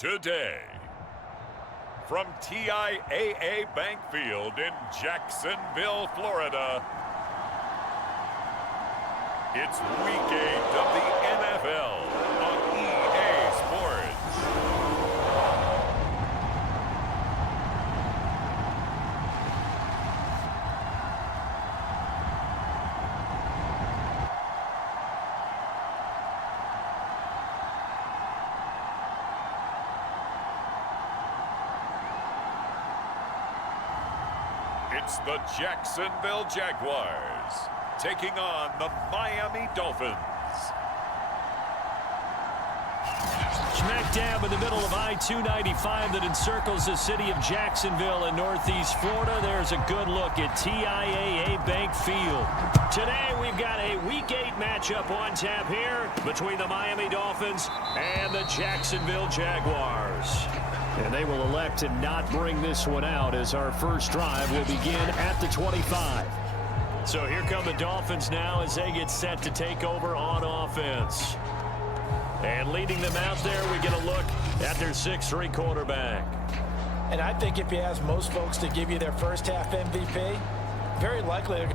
today. From TIAA Bank Field in Jacksonville, Florida, it's Week 8 of the NFL on EA Sports. It's the Jacksonville Jaguars taking on the Miami Dolphins. Smack dab in the middle of I-295 that encircles the city of Jacksonville in northeast Florida. There's a good look at TIAA Bank Field. Today we've got a Week 8 matchup on tap here between the Miami Dolphins and the Jacksonville Jaguars. And they will elect to not bring this one out as our first drive will begin at the 25. So here come the Dolphins now as they get set to take over on offense. And leading them out there, we get a look at their 6'3" quarterback. And I think if you ask most folks to give you their first half MVP, very likely they're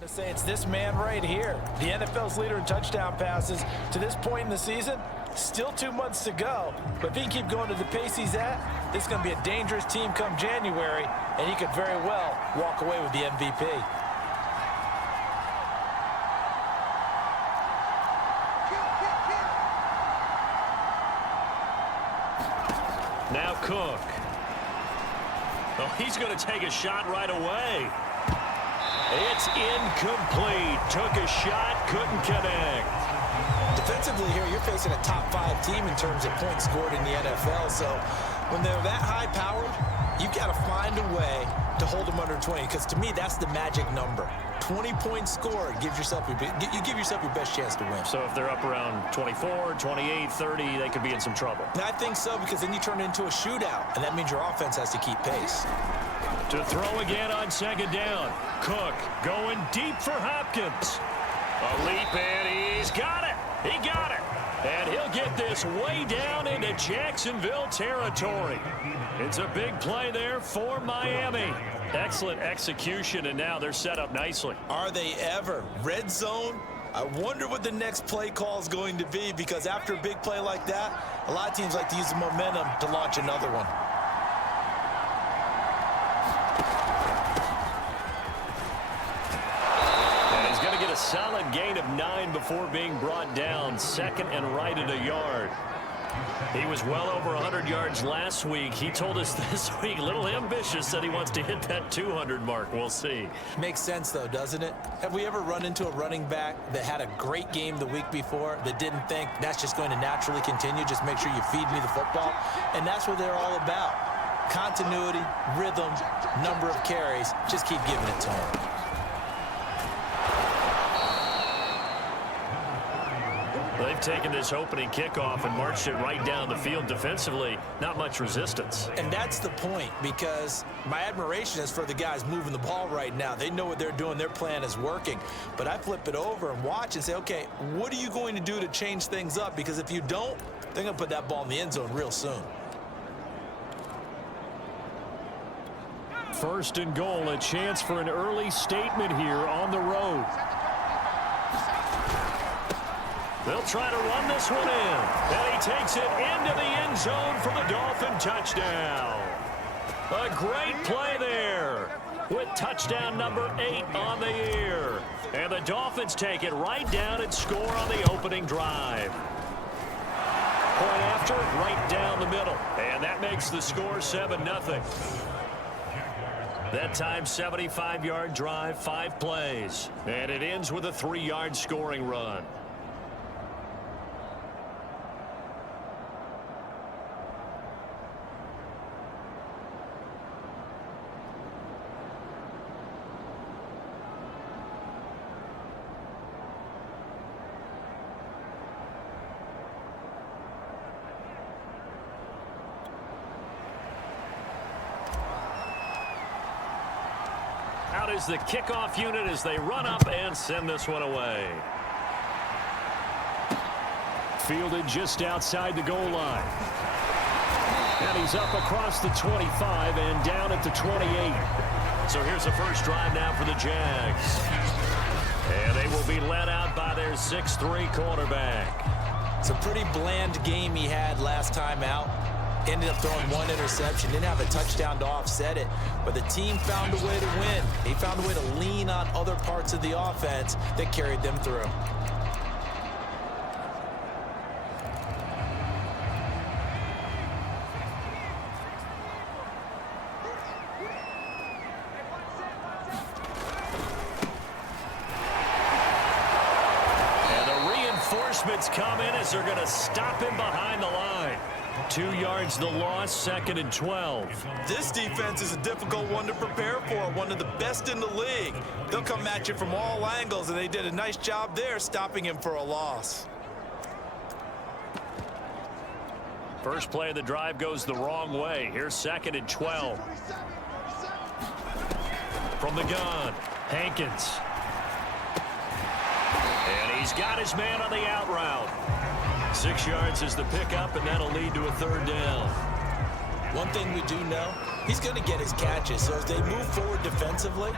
to say it's this man right here, the NFL's leader in touchdown passes to this point in the season. Still 2 months to go, but if he can keep going to the pace he's at, this is going to be a dangerous team come January, and he could very well walk away with the MVP. Now Cook. Oh, he's going to take a shot right away. It's incomplete. Took a shot, couldn't connect. Defensively here, you're facing a top 5 team in terms of points scored in the NFL. So when they're that high powered, you've got to find a way to hold them under 20. Because to me, that's the magic number. 20 points scored gives yourself you give yourself your best chance to win. So if they're up around 24, 28, 30, they could be in some trouble. And I think so, because then you turn it into a shootout, and that means your offense has to keep pace. To throw again on second down. Cook going deep for Hopkins. A leap, and he's got it. He got it. And he'll get this way down into Jacksonville territory. It's a big play there for Miami. Excellent execution, and now they're set up nicely. Are they ever? Red zone? I wonder what the next play call is going to be, because after a big play like that, a lot of teams like to use the momentum to launch another one. A solid gain of 9 before being brought down, second and right at a yard. He was well over 100 yards last week. He told us this week, a little ambitious, said he wants to hit that 200 mark. We'll see. Makes sense, though, doesn't it? Have we ever run into a running back that had a great game the week before that didn't think that's just going to naturally continue? Just make sure you feed me the football. And that's what they're all about. Continuity, rhythm, number of carries. Just keep giving it to him. They've taken this opening kickoff and marched it right down the field defensively. Not much resistance. And that's the point, because my admiration is for the guys moving the ball right now. They know what they're doing. Their plan is working. But I flip it over and watch and say, okay, what are you going to do to change things up? Because if you don't, they're going to put that ball in the end zone real soon. First and goal, a chance for an early statement here on the road. They'll try to run this one in. And he takes it into the end zone for the Dolphin touchdown. A great play there with touchdown number 8 on the year. And the Dolphins take it right down and score on the opening drive. Point after, right down the middle. And that makes the score 7-0. That time, 75-yard drive, 5 plays. And it ends with a 3-yard scoring run. Out is the kickoff unit as they run up and send this one away. Fielded just outside the goal line. And he's up across the 25 and down at the 28. So here's the first drive now for the Jags. And they will be led out by their 6'3" quarterback. It's a pretty bland game he had last time out. Ended up throwing one interception. Didn't have a touchdown to offset it. But the team found a way to win. They found a way to lean on other parts of the offense that carried them through. Come in as they're going to stop him behind the line. 2 yards the loss, 2nd and 12. This defense is a difficult one to prepare for, one of the best in the league. They'll come at you from all angles, and they did a nice job there stopping him for a loss. First play of the drive goes the wrong way. Here's 2nd and 12. From the gun, Hankins. And he's got his man on the out route. 6 yards is the pickup, and that'll lead to a 3rd down. One thing we do know, he's going to get his catches. So as they move forward defensively,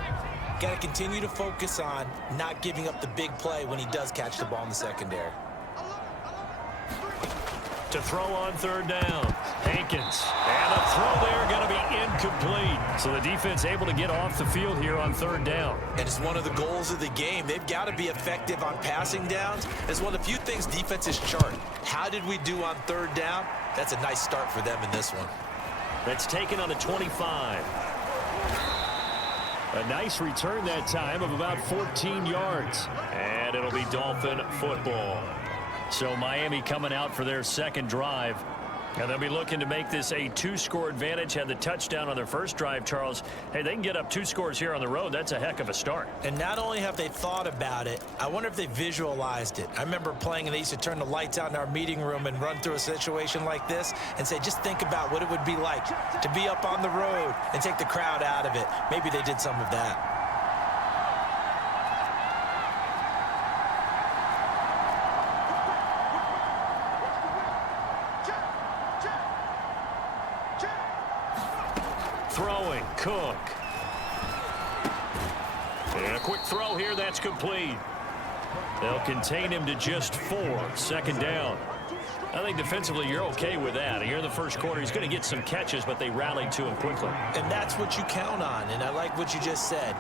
got to continue to focus on not giving up the big play when he does catch the ball in the secondary. To throw on 3rd down, Hankins. And a throw there going to be incomplete. So the defense able to get off the field here on 3rd down. And it's one of the goals of the game. They've got to be effective on passing downs. It's one of the few things defenses chart. How did we do on 3rd down? That's a nice start for them in this one. That's taken on the 25. A nice return that time of about 14 yards. And it'll be Dolphin football. So Miami coming out for their 2nd drive. And they'll be looking to make this a 2-score advantage. Had the touchdown on their first drive, Charles. Hey, they can get up 2 scores here on the road. That's a heck of a start. And not only have they thought about it, I wonder if they visualized it. I remember playing and they used to turn the lights out in our meeting room and run through a situation like this and say, just think about what it would be like to be up on the road and take the crowd out of it. Maybe they did some of that. Throwing, Cook. And a quick throw here, that's complete. They'll contain him to just 4, 2nd down. I think defensively you're okay with that. Here in the first quarter, he's going to get some catches, but they rallied to him quickly. And that's what you count on, and I like what you just said.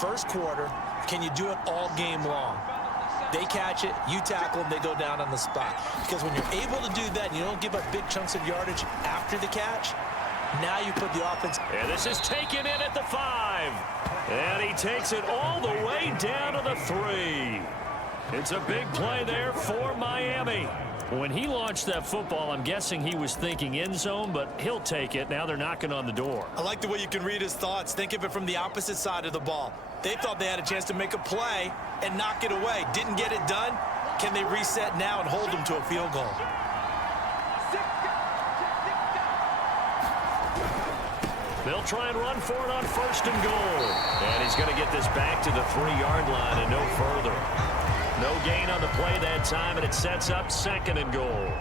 First quarter, can you do it all game long? They catch it, you tackle them, they go down on the spot. Because when you're able to do that and you don't give up big chunks of yardage after the catch, now you put the offense. And this is taken in at the 5. And he takes it all the way down to the 3. It's a big play there for Miami. When he launched that football, I'm guessing he was thinking end zone, but he'll take it. Now they're knocking on the door. I like the way you can read his thoughts. Think of it from the opposite side of the ball. They thought they had a chance to make a play and knock it away. Didn't get it done. Can they reset now and hold them to a field goal? They'll try and run for it on 1st and goal. And he's going to get this back to the 3-yard line and no further. No gain on the play that time, and it sets up 2nd and goal.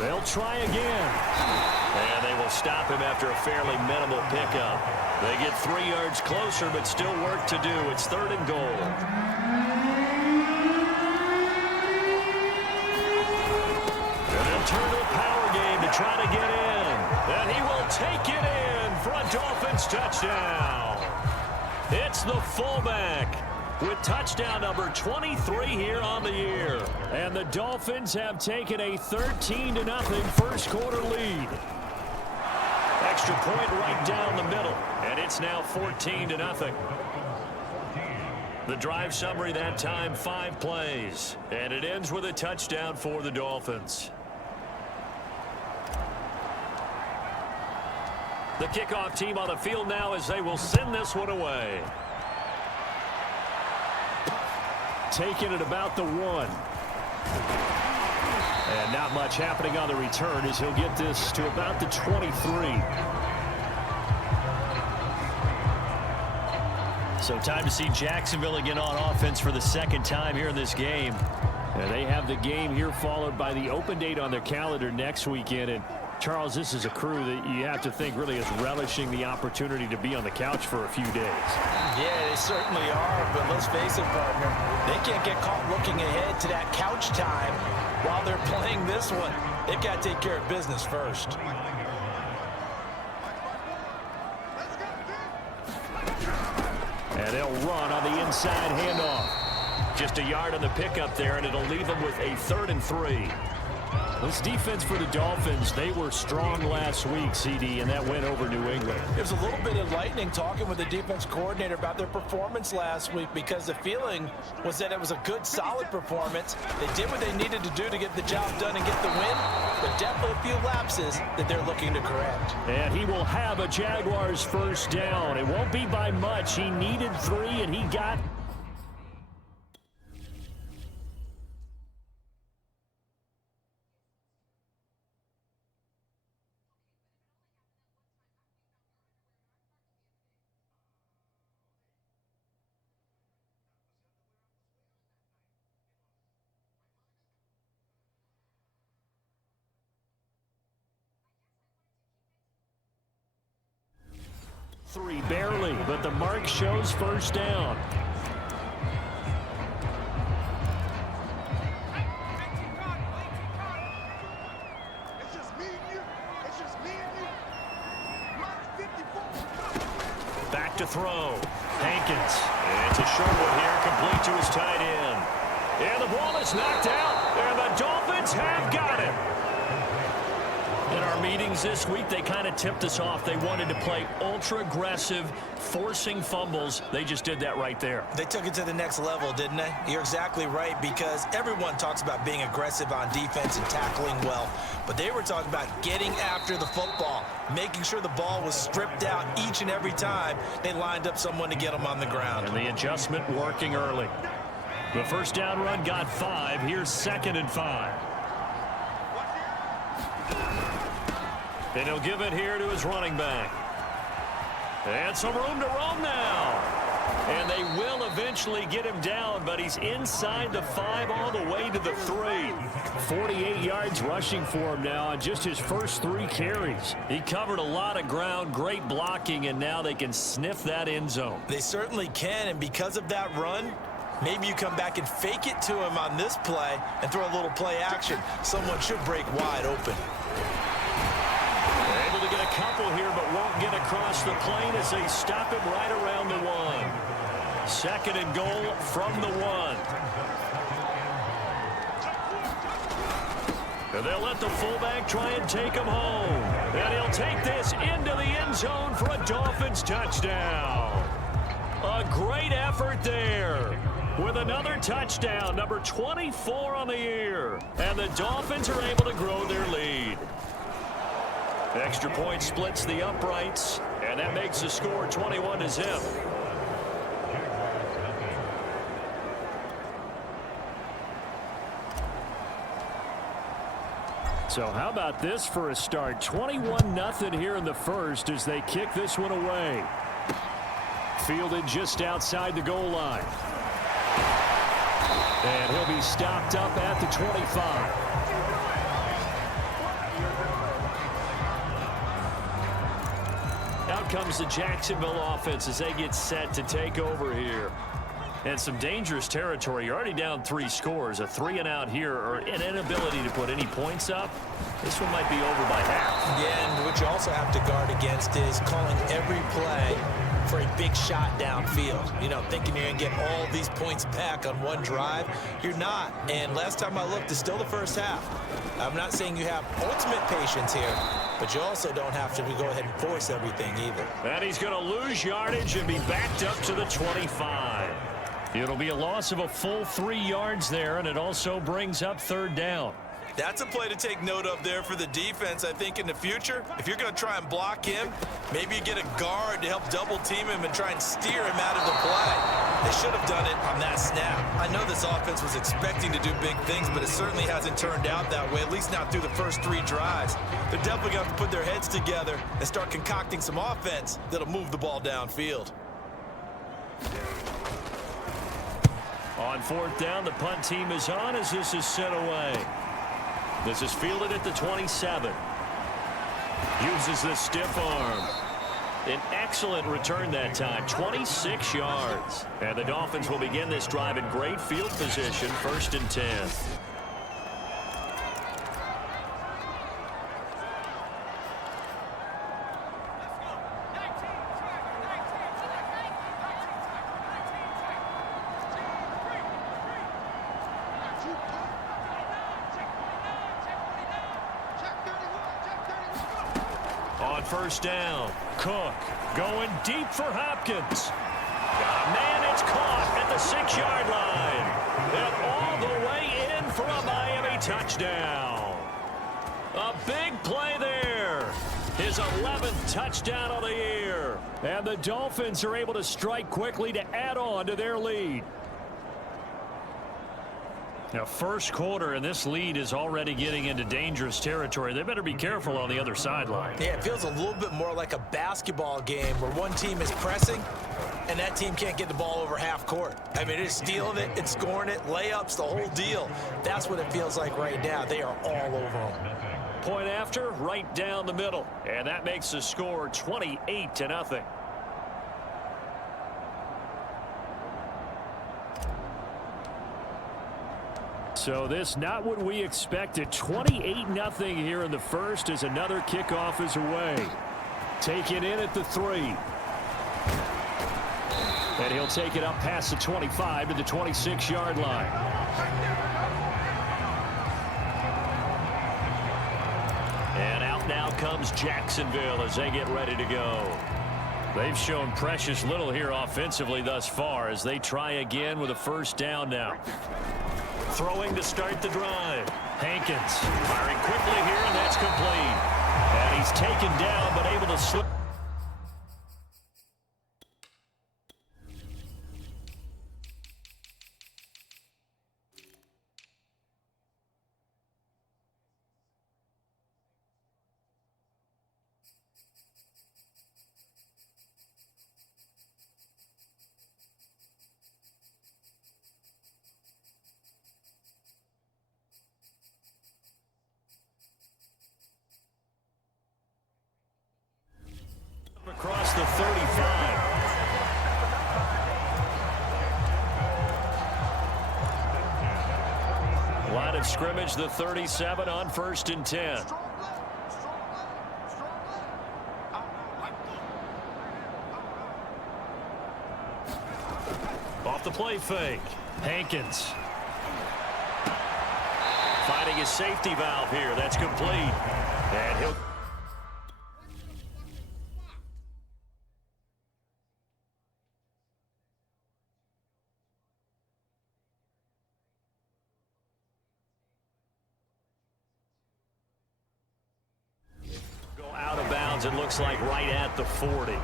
They'll try again. And they will stop him after a fairly minimal pickup. They get 3 yards closer, but still work to do. It's 3rd and goal. Turn to a power game to try to get in. And he will take it in for a Dolphins touchdown. It's the fullback with touchdown number 23 here on the year. And the Dolphins have taken a 13-0 first quarter lead. Extra point right down the middle. And it's now 14-0. The drive summary that time, 5 plays. And it ends with a touchdown for the Dolphins. The kickoff team on the field now as they will send this one away. Taken at about the 1. And not much happening on the return as he'll get this to about the 23. So time to see Jacksonville again on offense for the second time here in this game. And they have the game here followed by the open date on their calendar next weekend. And Charles, this is a crew that you have to think really is relishing the opportunity to be on the couch for a few days. Yeah, they certainly are, but let's face it, partner, they can't get caught looking ahead to that couch time while they're playing this one. They've got to take care of business first. And they'll run on the inside handoff. Just a yard on the pickup there, and it'll leave them with a 3rd and 3. This defense for the Dolphins, they were strong last week, CD, and that went over New England. It was a little bit enlightening talking with the defense coordinator about their performance last week because the feeling was that it was a good, solid performance. They did what they needed to do to get the job done and get the win, but definitely a few lapses that they're looking to correct. And he will have a Jaguars first down. It won't be by much. He needed 3, and he got 3 barely, but the mark shows first down. Back to throw. Hankins. It's a short one here, complete to his tight end. And the ball is knocked out, and the Dolphins have got it. In our meetings this week, they kind of tipped us off. They wanted to play ultra-aggressive, forcing fumbles. They just did that right there. They took it to the next level, didn't they? You're exactly right, because everyone talks about being aggressive on defense and tackling well, but they were talking about getting after the football, making sure the ball was stripped out each and every time they lined up someone to get them on the ground. And the adjustment working early. The first down run got 5. Here's 2nd and 5. And he'll give it here to his running back. And some room to roam now. And they will eventually get him down, but he's inside the 5 all the way to the 3. 48 yards rushing for him now on just his first 3 carries. He covered a lot of ground, great blocking, and now they can sniff that end zone. They certainly can, and because of that run, maybe you come back and fake it to him on this play and throw a little play action. Someone should break wide open. They're able to get a couple here, but won't get across the plane as they stop him right around the 1. 2nd and goal from the 1. And they'll let the fullback try and take him home. And he'll take this into the end zone for a Dolphins touchdown. A great effort there with another touchdown, number 24 on the year. And the Dolphins are able to grow their lead. Extra point splits the uprights, and that makes the score 21-0. So how about this for a start? 21-0 here in the first as they kick this one away. Fielded just outside the goal line. And he'll be stopped up at the 25. Out comes the Jacksonville offense as they get set to take over here. And some dangerous territory. You're already down 3 scores. A 3-and-out here, or an inability to put any points up. This one might be over by half. Yeah, and what you also have to guard against is calling every play for a big shot downfield. You know, thinking you're going to get all these points back on one drive. You're not. And last time I looked, it's still the first half. I'm not saying you have ultimate patience here, but you also don't have to go ahead and force everything either. And he's going to lose yardage and be backed up to the 25. It'll be a loss of a full 3 yards there, and it also brings up 3rd down. That's a play to take note of there for the defense, I think, in the future. If you're going to try and block him, maybe you get a guard to help double team him and try and steer him out of the play. They should have done it on that snap. I know this offense was expecting to do big things, but it certainly hasn't turned out that way, at least not through the first 3 drives. They're definitely going to have to put their heads together and start concocting some offense that'll move the ball downfield. On 4th down, the punt team is on as this is sent away. This is fielded at the 27. Uses the stiff arm. An excellent return that time, 26 yards. And the Dolphins will begin this drive in great field position, 1st and 10. On 1st down, Cook going deep for Hopkins. Man, it's caught at the 6-yard line. And all the way in for a Miami touchdown. A big play there. His 11th touchdown of the year. And the Dolphins are able to strike quickly to add on to their lead. Now, 1st quarter, and this lead is already getting into dangerous territory. They better be careful on the other sideline. Yeah, it feels a little bit more like a basketball game where one team is pressing and that team can't get the ball over half court. I mean, it's stealing it, it's scoring it, layups, the whole deal. That's what it feels like right now. They are all over them. Point after, right down the middle. And that makes the score 28-0. So this not what we expected. 28-0 here in the first as another kickoff is away. Taken in at the 3. And he'll take it up past the 25 to the 26-yard line. And out now comes Jacksonville as they get ready to go. They've shown precious little here offensively thus far as they try again with a 1st down now. Throwing to start the drive. Hankins firing quickly here, and that's complete. And he's taken down, but able to slip. Across the 35. Line of scrimmage, the 37 on 1st and 10. Off the play fake. Hankins. Finding his safety valve here. That's complete. And he'll... It looks like right at the 40.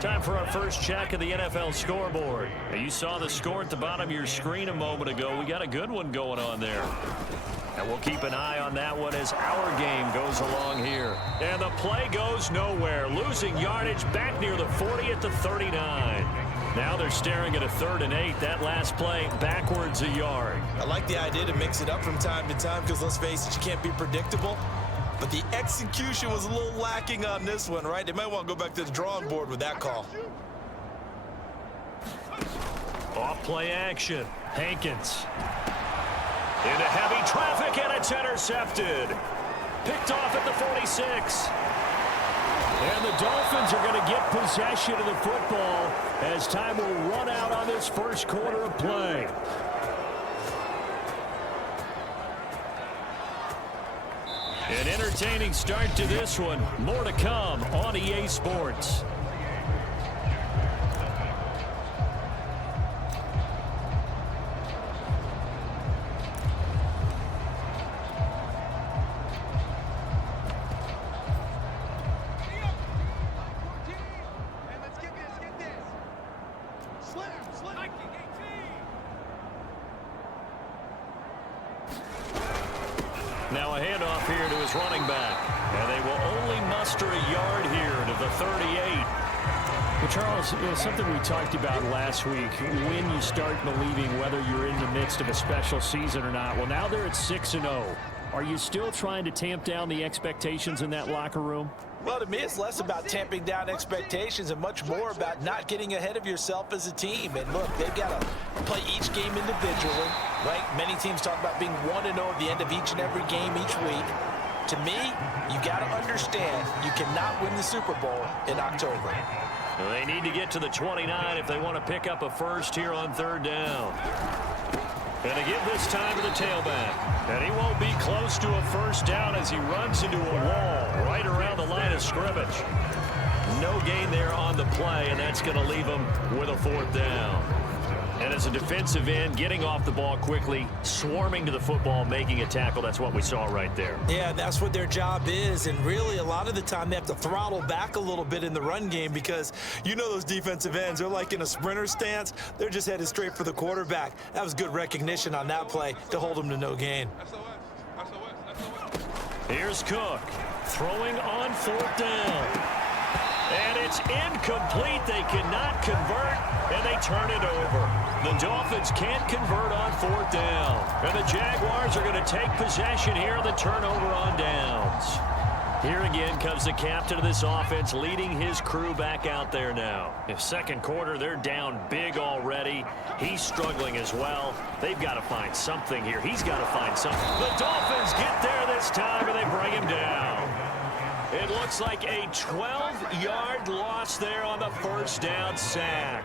Time for our first check of the NFL scoreboard. You saw the score at the bottom of your screen a moment ago. We got a good one going on there. And we'll keep an eye on that one as our game goes along here. And the play goes nowhere. Losing yardage back near the 40 at the 39. Now they're staring at a 3rd and 8. That last play backwards a yard. I like the idea to mix it up from time to time because let's face it, you can't be predictable. But the execution was a little lacking on this one, right? They might want to go back to the drawing board with that call. Off play action. Hankins. Into heavy traffic, and it's intercepted. Picked off at the 46. And the Dolphins are going to get possession of the football as time will run out on this 1st quarter of play. An entertaining start to this one. More to come on EA Sports. Now a handoff here to his running back. And they will only muster a yard here to the 38. Well, Charles, something we talked about last week, when you start believing whether you're in the midst of a special season or not. Well, now they're at 6-0. Are you still trying to tamp down the expectations in that locker room? Well, to me, it's less about tamping down expectations and much more about not getting ahead of yourself as a team. And look, they've got to play each game individually, right? Many teams talk about being 1-0 at the end of each and every game each week. To me, you got to understand you cannot win the Super Bowl in October. They need to get to the 29 if they want to pick up a first here on 3rd down. And to give this time to the tailback. And he won't be close to a first down as he runs into a wall right around the line of scrimmage. No gain there on the play, and that's going to leave him with a 4th down. And as a defensive end, getting off the ball quickly, swarming to the football, making a tackle, that's what we saw right there. Yeah, that's what their job is. And really, a lot of the time, they have to throttle back a little bit in the run game because you know those defensive ends, they're like in a sprinter stance. They're just headed straight for the quarterback. That was good recognition on that play to hold them to no gain. Here's Cook throwing on 4th down. And it's incomplete. They cannot convert, and they turn it over. The Dolphins can't convert on 4th down. And the Jaguars are going to take possession here on the turnover on downs. Here again comes the captain of this offense leading his crew back out there now. If second quarter, they're down big already. He's struggling as well. They've got to find something here. He's got to find something. The Dolphins get there this time, and they bring him down. It looks like a 12-yard loss there on the first down sack.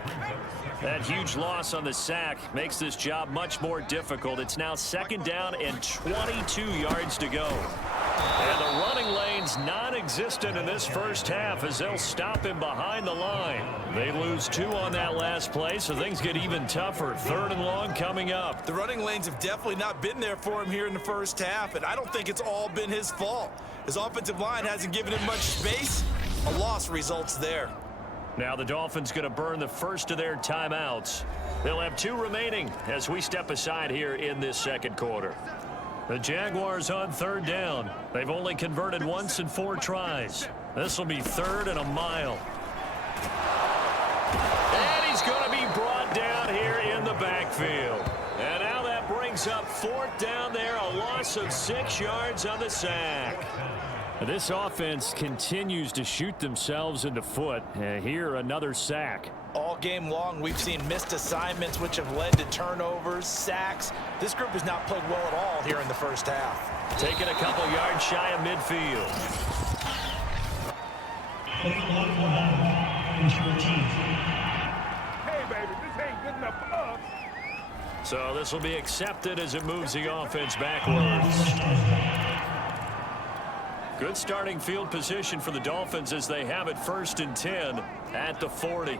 That huge loss on the sack makes this job much more difficult. It's now 2nd down and 22 yards to go. And the running lane's non-existent in this first half as they'll stop him behind the line. They lose 2 on that last play, so things get even tougher. 3rd and long coming up. The running lanes have definitely not been there for him here in the first half, and I don't think it's all been his fault. His offensive line hasn't given him much space. A loss results there. Now the Dolphins going to burn the first of their timeouts. They'll have 2 remaining as we step aside here in this second quarter. The Jaguars on 3rd down. They've only converted once in 4 tries. This will be 3rd and a mile. And he's going to be brought down here in the backfield. And now that brings up 4th down there, a loss of 6 yards on the sack. This offense continues to shoot themselves in the foot. Here, another sack. All game long, we've seen missed assignments, which have led to turnovers, sacks. This group has not played well at all here in the first half. Taking a couple yards shy of midfield. Hey, baby, this ain't good enough for us. So this will be accepted as it moves the offense backwards. Good starting field position for the Dolphins as they have it 1st and 10 at the 40.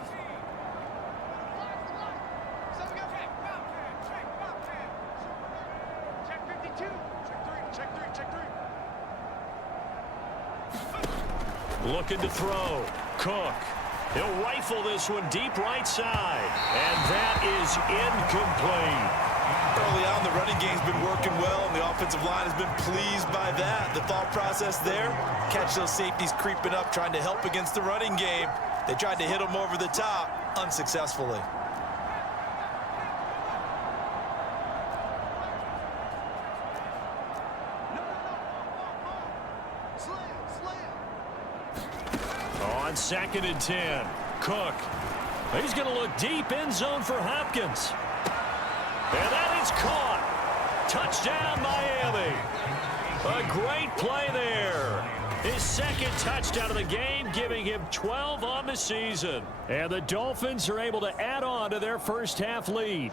Looking to throw. Cook. He'll rifle this one deep right side. And that is incomplete. Early on, the running game's been working well, and the offensive line has been pleased by that. The thought process there, catch those safeties creeping up, trying to help against the running game. They tried to hit them over the top, unsuccessfully. On 2nd and 10, Cook. He's going to look deep end zone for Hopkins. And that is caught. Touchdown, Miami. A great play there. His 2nd touchdown of the game, giving him 12 on the season. And the Dolphins are able to add on to their first half lead.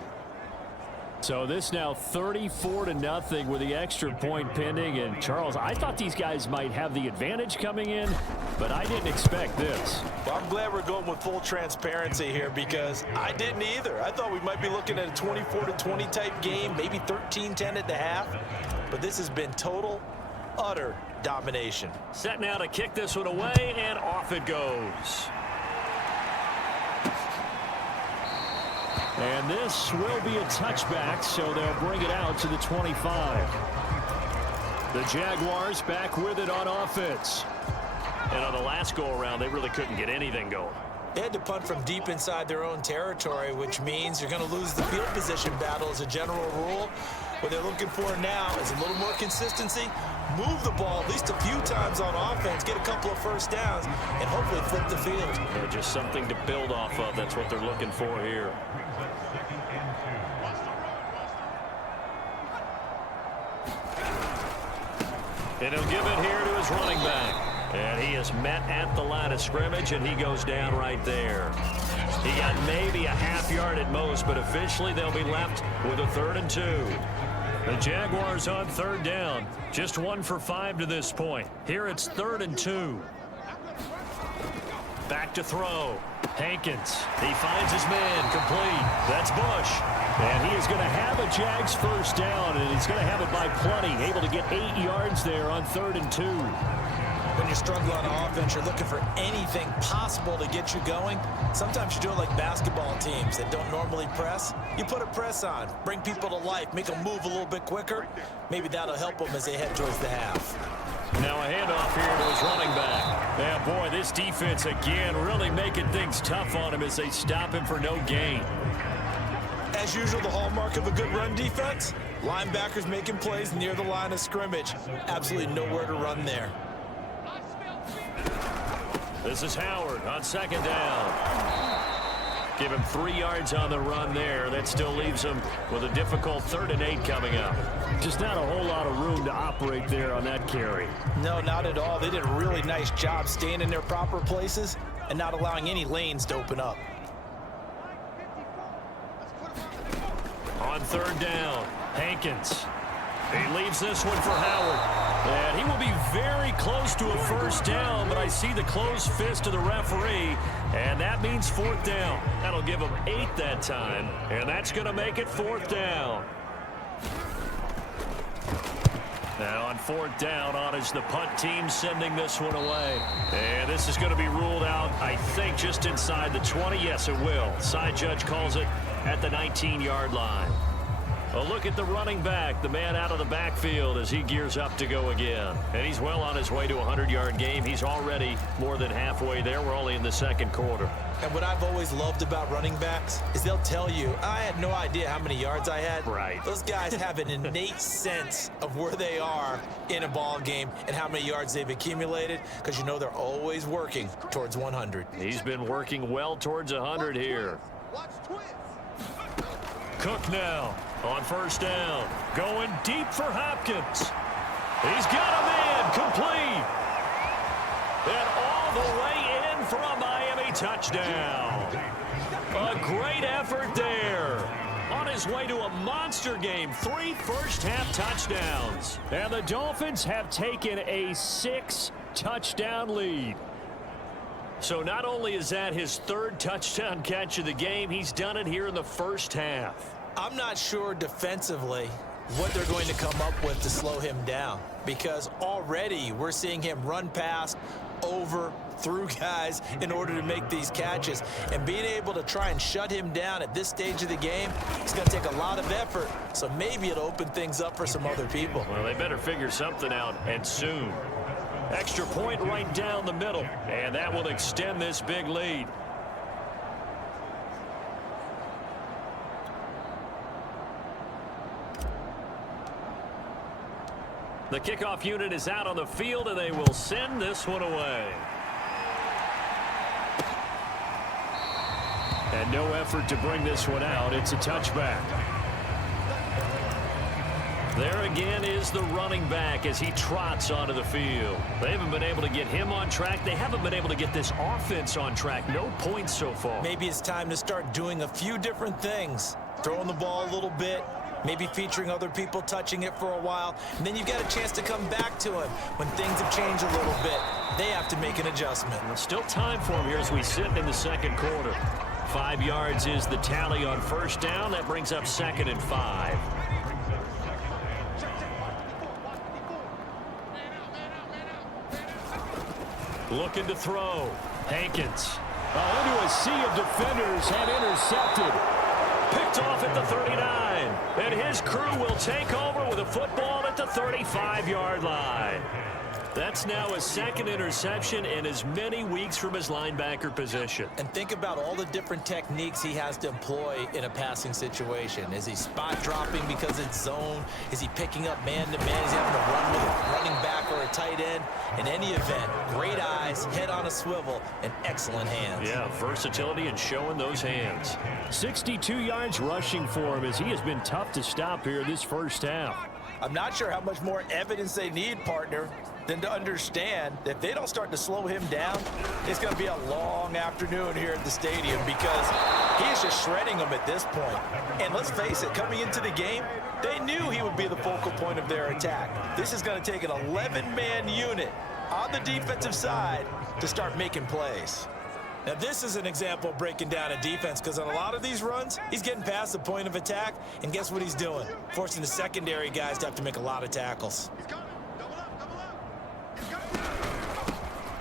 So this now 34-0 with the extra point pending. And Charles, I thought these guys might have the advantage coming in, but I didn't expect this. Well, I'm glad we're going with full transparency here because I didn't either. I thought we might be looking at a 24-20 type game, maybe 13-10 at the half. But this has been total, utter domination. Set now to kick this one away, and off it goes. And this will be a touchback, so they'll bring it out to the 25. The Jaguars back with it on offense. And on the last go-around, they really couldn't get anything going. They had to punt from deep inside their own territory, which means you're going to lose the field position battle as a general rule. What they're looking for now is a little more consistency, move the ball at least a few times on offense, get a couple of first downs, and hopefully flip the field. Yeah, just something to build off of. That's what they're looking for here. And he'll give it here to his running back. And he is met at the line of scrimmage, and he goes down right there. He got maybe a half yard at most, but officially they'll be left with a 3rd and 2. The Jaguars on 3rd down. Just 1 for 5 to this point. Here it's 3rd and 2. Back to throw. Hankins. He finds his man. Complete. That's Bush. And he is going to have a Jags first down, and he's going to have it by plenty. Able to get 8 yards there on 3rd and 2. When you're struggling on offense, you're looking for anything possible to get you going. Sometimes you do it like basketball teams that don't normally press. You put a press on, bring people to life, make them move a little bit quicker. Maybe that'll help them as they head towards the half. Now a handoff here to his running back. Yeah, boy, this defense again really making things tough on him as they stop him for no gain. As usual, the hallmark of a good run defense, linebackers making plays near the line of scrimmage. Absolutely nowhere to run there. This is Howard on 2nd down. Give him 3 yards on the run there. That still leaves him with a difficult 3rd and 8 coming up. Just not a whole lot of room to operate there on that carry. No, not at all. They did a really nice job staying in their proper places and not allowing any lanes to open up. On 3rd down, Hankins. He leaves this one for Howard. And he will be very close to a first down, but I see the closed fist of the referee, and that means 4th down. That'll give him 8 that time, and that's going to make it 4th down. Now on 4th down, on is the punt team sending this one away. And this is going to be ruled out, I think, just inside the 20. Yes, it will. Side judge calls it at the 19-yard line. A look at the running back, the man out of the backfield as he gears up to go again. And he's well on his way to a 100-yard game. He's already more than halfway there. We're only in the 2nd quarter. And what I've always loved about running backs is they'll tell you, I had no idea how many yards I had. Right. Those guys have an innate sense of where they are in a ball game and how many yards they've accumulated, because you know they're always working towards 100. He's been working well towards 100 here. Cook now on 1st down, going deep for Hopkins. He's got a man, complete. And all the way in for a Miami touchdown. A great effort there. On his way to a monster game, 3 first-half touchdowns. And the Dolphins have taken a 6-touchdown lead. So not only is that his 3rd touchdown catch of the game, he's done it here in the first half. I'm not sure defensively what they're going to come up with to slow him down, because already we're seeing him run past, over, through guys in order to make these catches. And being able to try and shut him down at this stage of the game, it's going to take a lot of effort. So maybe it'll open things up for some other people. Well, they better figure something out, and soon. Extra point right down the middle, and that will extend this big lead. The kickoff unit is out on the field, and they will send this one away. And no effort to bring this one out. It's a touchback. There again is the running back as he trots onto the field. They haven't been able to get him on track. They haven't been able to get this offense on track. No points so far. Maybe it's time to start doing a few different things. Throwing the ball a little bit, maybe featuring other people touching it for a while, and then you've got a chance to come back to him when things have changed a little bit. They have to make an adjustment. Well, still time for him here as we sit in the 2nd quarter. 5 yards is the tally on 1st down. That brings up 2nd and 5. Looking to throw. Hankins. Into a sea of defenders and intercepted. Picked off at the 39. And his crew will take over with a football at at the 35-yard line. That's now his second interception in as many weeks from his linebacker position. And think about all the different techniques he has to employ in a passing situation. Is he spot dropping because it's zone? Is he picking up man-to-man? Is he having to run with a running back or a tight end? In any event, great eyes, head on a swivel, and excellent hands. Yeah, versatility and showing those hands. 62 yards rushing for him as he has been tough to stop here this first half. I'm not sure how much more evidence they need, partner, than to understand that if they don't start to slow him down, it's going to be a long afternoon here at the stadium because he is just shredding them at this point. And let's face it, coming into the game, they knew he would be the focal point of their attack. This is going to take an 11-man unit on the defensive side to start making plays. Now, this is an example of breaking down a defense because on a lot of these runs, he's getting past the point of attack, and guess what he's doing? Forcing the secondary guys to have to make a lot of tackles.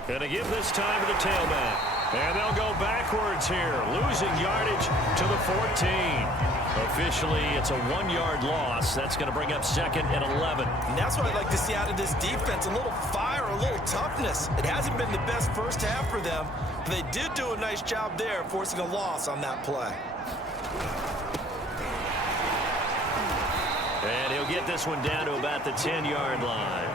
Gonna give this time to the tailback. And they'll go backwards here, losing yardage to the 14. Officially, it's a 1-yard loss. That's going to bring up second and 11. And that's what I'd like to see out of this defense, a little fire, a little toughness. It hasn't been the best first half for them, but they did do a nice job there, forcing a loss on that play. And he'll get this one down to about the 10-yard line.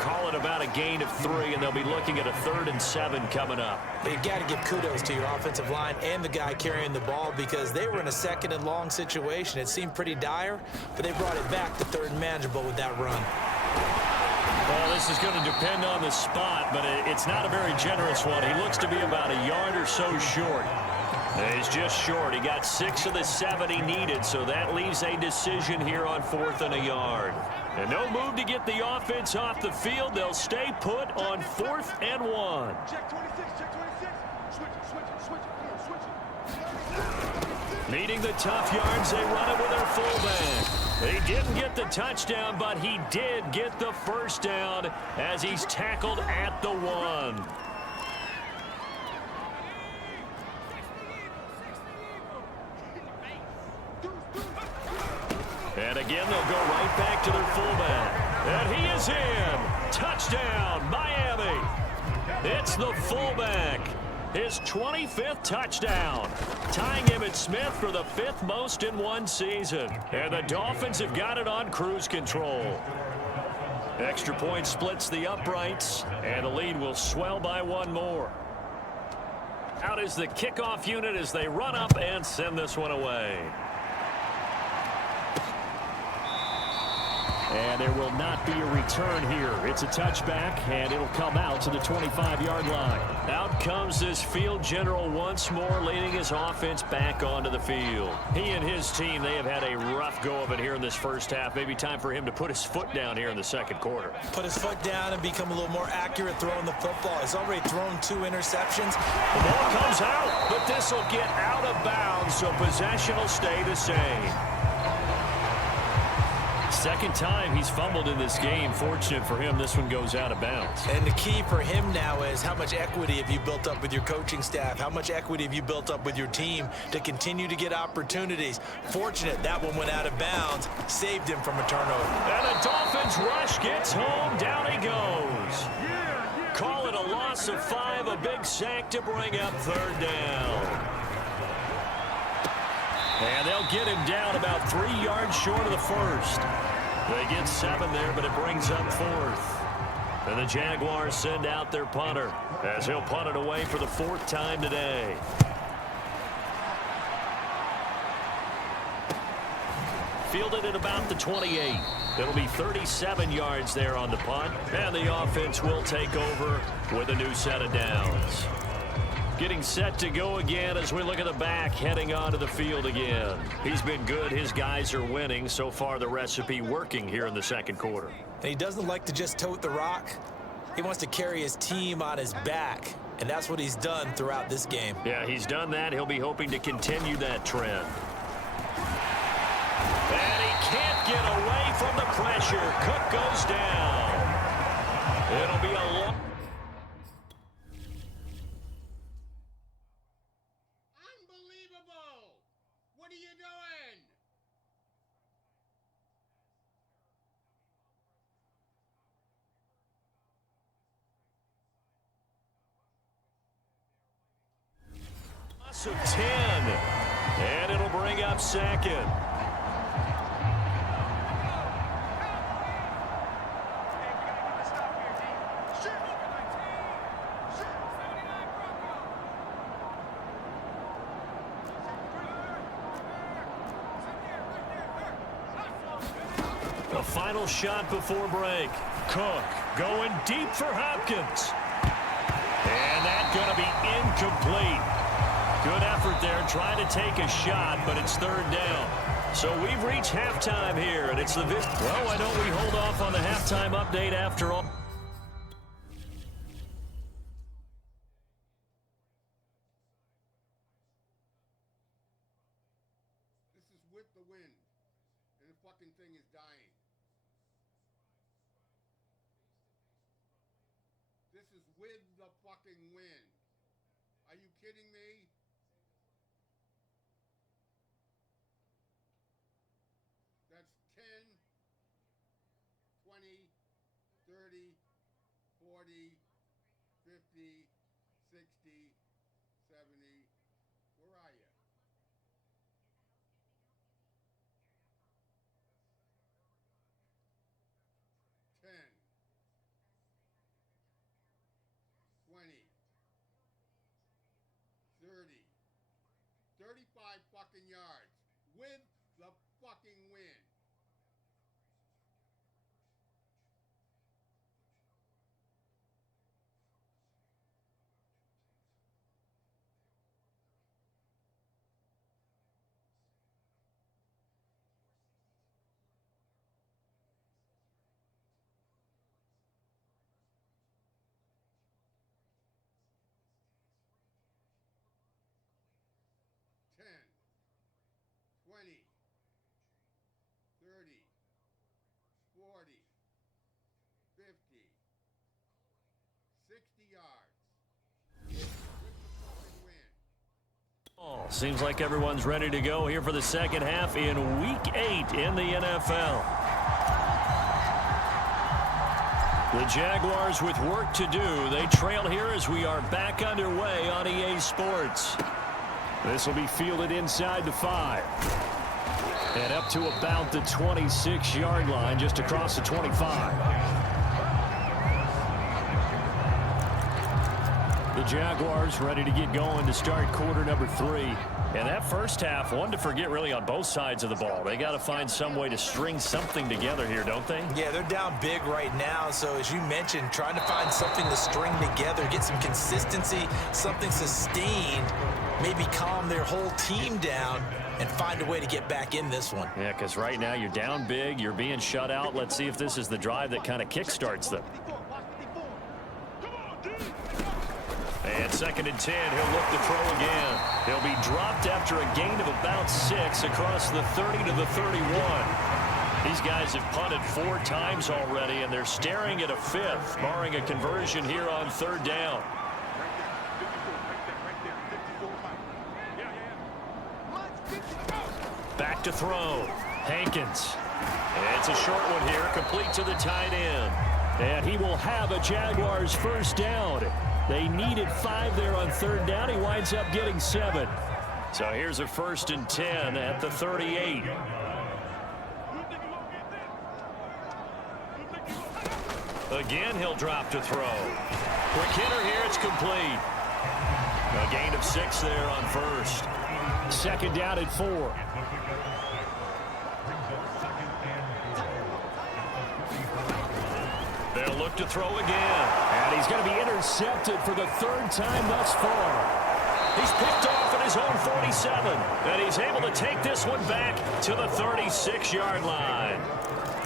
Call it about a gain of 3, and they'll be looking at a 3rd and 7 coming up. But you got to give kudos to your offensive line and the guy carrying the ball because they were in a 2nd and long situation. It seemed pretty dire, but they brought it back to 3rd and manageable with that run. Well, this is going to depend on the spot, but it's not a very generous one. He looks to be about a yard or so short. He's just short. He got 6 of the 7 he needed, so that leaves a decision here on 4th and a yard. And no move to get the offense off the field. They'll stay put on 4th and 1. Check 26, check 26. Switch it. Needing the tough yards, they run it with their fullback. They didn't get the touchdown, but he did get the first down as he's tackled at the 1. And again, they'll go right back to their fullback. And he is in. Touchdown, Miami. It's the fullback. His 25th touchdown. Tying Emmitt Smith for the 5th most in one season. And the Dolphins have got it on cruise control. Extra point splits the uprights, and the lead will swell by 1 more. Out is the kickoff unit as they run up and send this one away. And there will not be a return here. It's a touchback, and it'll come out to the 25-yard line. Out comes this field general once more, leading his offense back onto the field. He and his team, they have had a rough go of it here in this first half. Maybe time for him to put his foot down here in the second quarter. Put his foot down and become a little more accurate throwing the football. He's already thrown 2 interceptions. The ball comes out, but this will get out of bounds, so possession will stay the same. Second time he's fumbled in this game. Fortunate for him, this one goes out of bounds. And the key for him now is how much equity have you built up with your coaching staff? How much equity have you built up with your team to continue to get opportunities? Fortunate that one went out of bounds, saved him from a turnover. And the Dolphins rush gets home. Down he goes. Call it a loss of 5, a big sack to bring up 3rd down. And they'll get him down about 3 yards short of the first. They get 7 there, but it brings up 4th. And the Jaguars send out their punter as he'll punt it away for the 4th time today. Fielded at about the 28. It'll be 37 yards there on the punt. And the offense will take over with a new set of downs. Getting set to go again as we look at the back heading onto the field again. He's been good. His guys are winning. So far, the recipe working here in the second quarter. And he doesn't like to just tote the rock. He wants to carry his team on his back. And that's what he's done throughout this game. Yeah, he's done that. He'll be hoping to continue that trend. And he can't get away from the pressure. Cook goes down. It'll be a long... What are you doing? of 10. And it'll bring up second. The final shot before break. Cook going deep for Hopkins. And that's going to be incomplete. Good effort there trying to take a shot, but it's third down. So we've reached halftime here, and it's the well, why don't we hold off on the halftime update after all? This is with the wind, and the fucking thing is dying. This is with the fucking wind. Are you kidding me? That's 10, 20, 30, 40, 50, 60, 70. Where are you? Ten, 20, 30, 35 fucking yards with the fucking wind. Ten, 20, 30, 40, 50, 60 yards. With the fucking wind. Seems like everyone's ready to go here for the second half in Week 8 in the NFL. The Jaguars with work to do. They trail here as we are back underway on EA Sports. This will be fielded inside the 5. And up to about the 26-yard line, just across the 25. The Jaguars ready to get going to start quarter number 3. And that first half, one to forget really on both sides of the ball. They got to find some way to string something together here, don't they? Yeah, they're down big right now. So as you mentioned, trying to find something to string together, get some consistency, something sustained, maybe calm their whole team down and find a way to get back in this one. Yeah, because right now you're down big, you're being shut out. Let's see if this is the drive that kind of kickstarts them. And second and 10, he'll look to throw again. He'll be dropped after a gain of about 6 across the 30 to the 31. These guys have punted 4 times already, and they're staring at a 5th, barring a conversion here on third down. Back to throw. Hankins. It's a short one here, complete to the tight end. And he will have a Jaguars first down. They needed 5 there on third down. He winds up getting 7. So here's a first and 10 at the 38. Again, he'll drop to throw. Quick hitter here, it's complete. A gain of 6 there on first. Second down at 4. They'll look to throw again. And he's going to be intercepted for the 3rd time thus far. He's picked off at his own 47. And he's able to take this one back to the 36-yard line.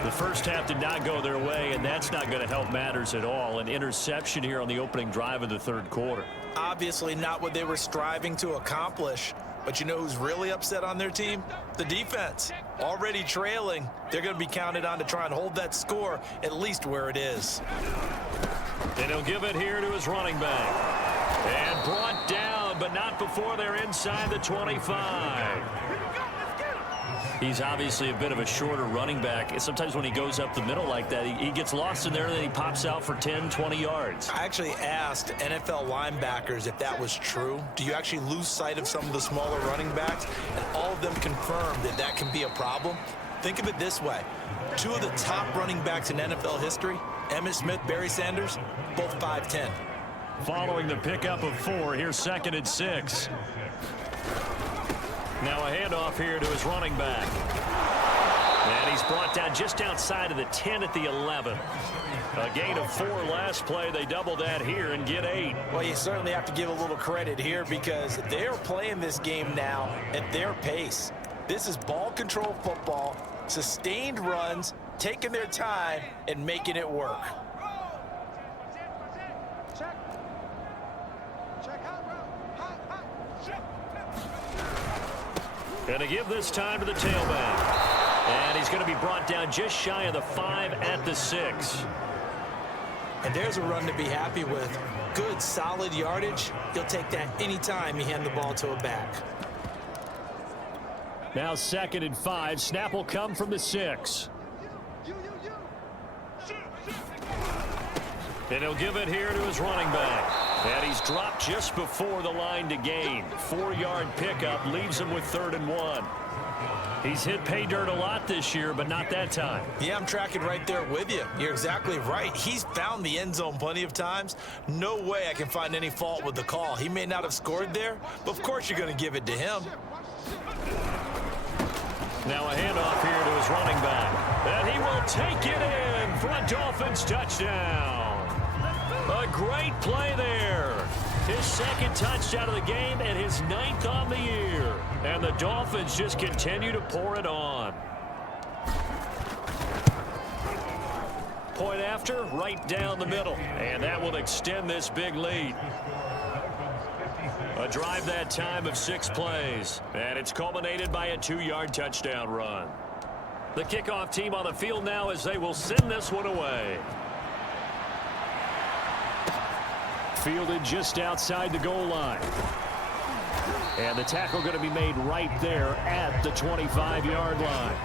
The first half did not go their way, and that's not going to help matters at all. An interception here on the opening drive of the third quarter. Obviously not what they were striving to accomplish. But you know who's really upset on their team? The defense. Already trailing. They're going to be counted on to try and hold that score at least where it is. And he'll give it here to his running back. And brought down, but not before they're inside the 25. He's obviously a bit of a shorter running back. Sometimes when he goes up the middle like that, he gets lost in there and then he pops out for 10, 20 yards. I actually asked NFL linebackers if that was true. Do you actually lose sight of some of the smaller running backs? And all of them confirmed that that can be a problem. Think of it this way. Two of the top running backs in NFL history, Emmitt Smith, Barry Sanders, both 5'10". Following the pickup of 4, here's 2nd and 6. Now a handoff here to his running back. And he's brought down just outside of the 10 at the 11. A gain of 4 last play. They double that here and get 8. Well, you certainly have to give a little credit here because they're playing this game now at their pace. This is ball control football, sustained runs, taking their time and making it work. Going to give this time to the tailback. And he's going to be brought down just shy of the 5 at the 6. And there's a run to be happy with. Good, solid yardage. You'll take that anytime you hand the ball to a back. Now 2nd and 5. Snap will come from the 6. And he'll give it here to his running back. And he's dropped just before the line to gain. 4-yard pickup leaves him with 3rd and 1. He's hit pay dirt a lot this year, but not that time. Yeah, I'm tracking right there with you. You're exactly right. He's found the end zone plenty of times. No way I can find any fault with the call. He may not have scored there, but of course you're going to give it to him. Now a handoff here to his running back. And he will take it in for a Dolphins touchdown. A great play there. His 2nd touchdown of the game and his 9th on the year. And the Dolphins just continue to pour it on. Point after, right down the middle. And that will extend this big lead. A drive that time of 6 plays. And it's culminated by a 2-yard touchdown run. The kickoff team on the field now as they will send this one away. Fielded just outside the goal line. And the tackle going to be made right there at the 25-yard line.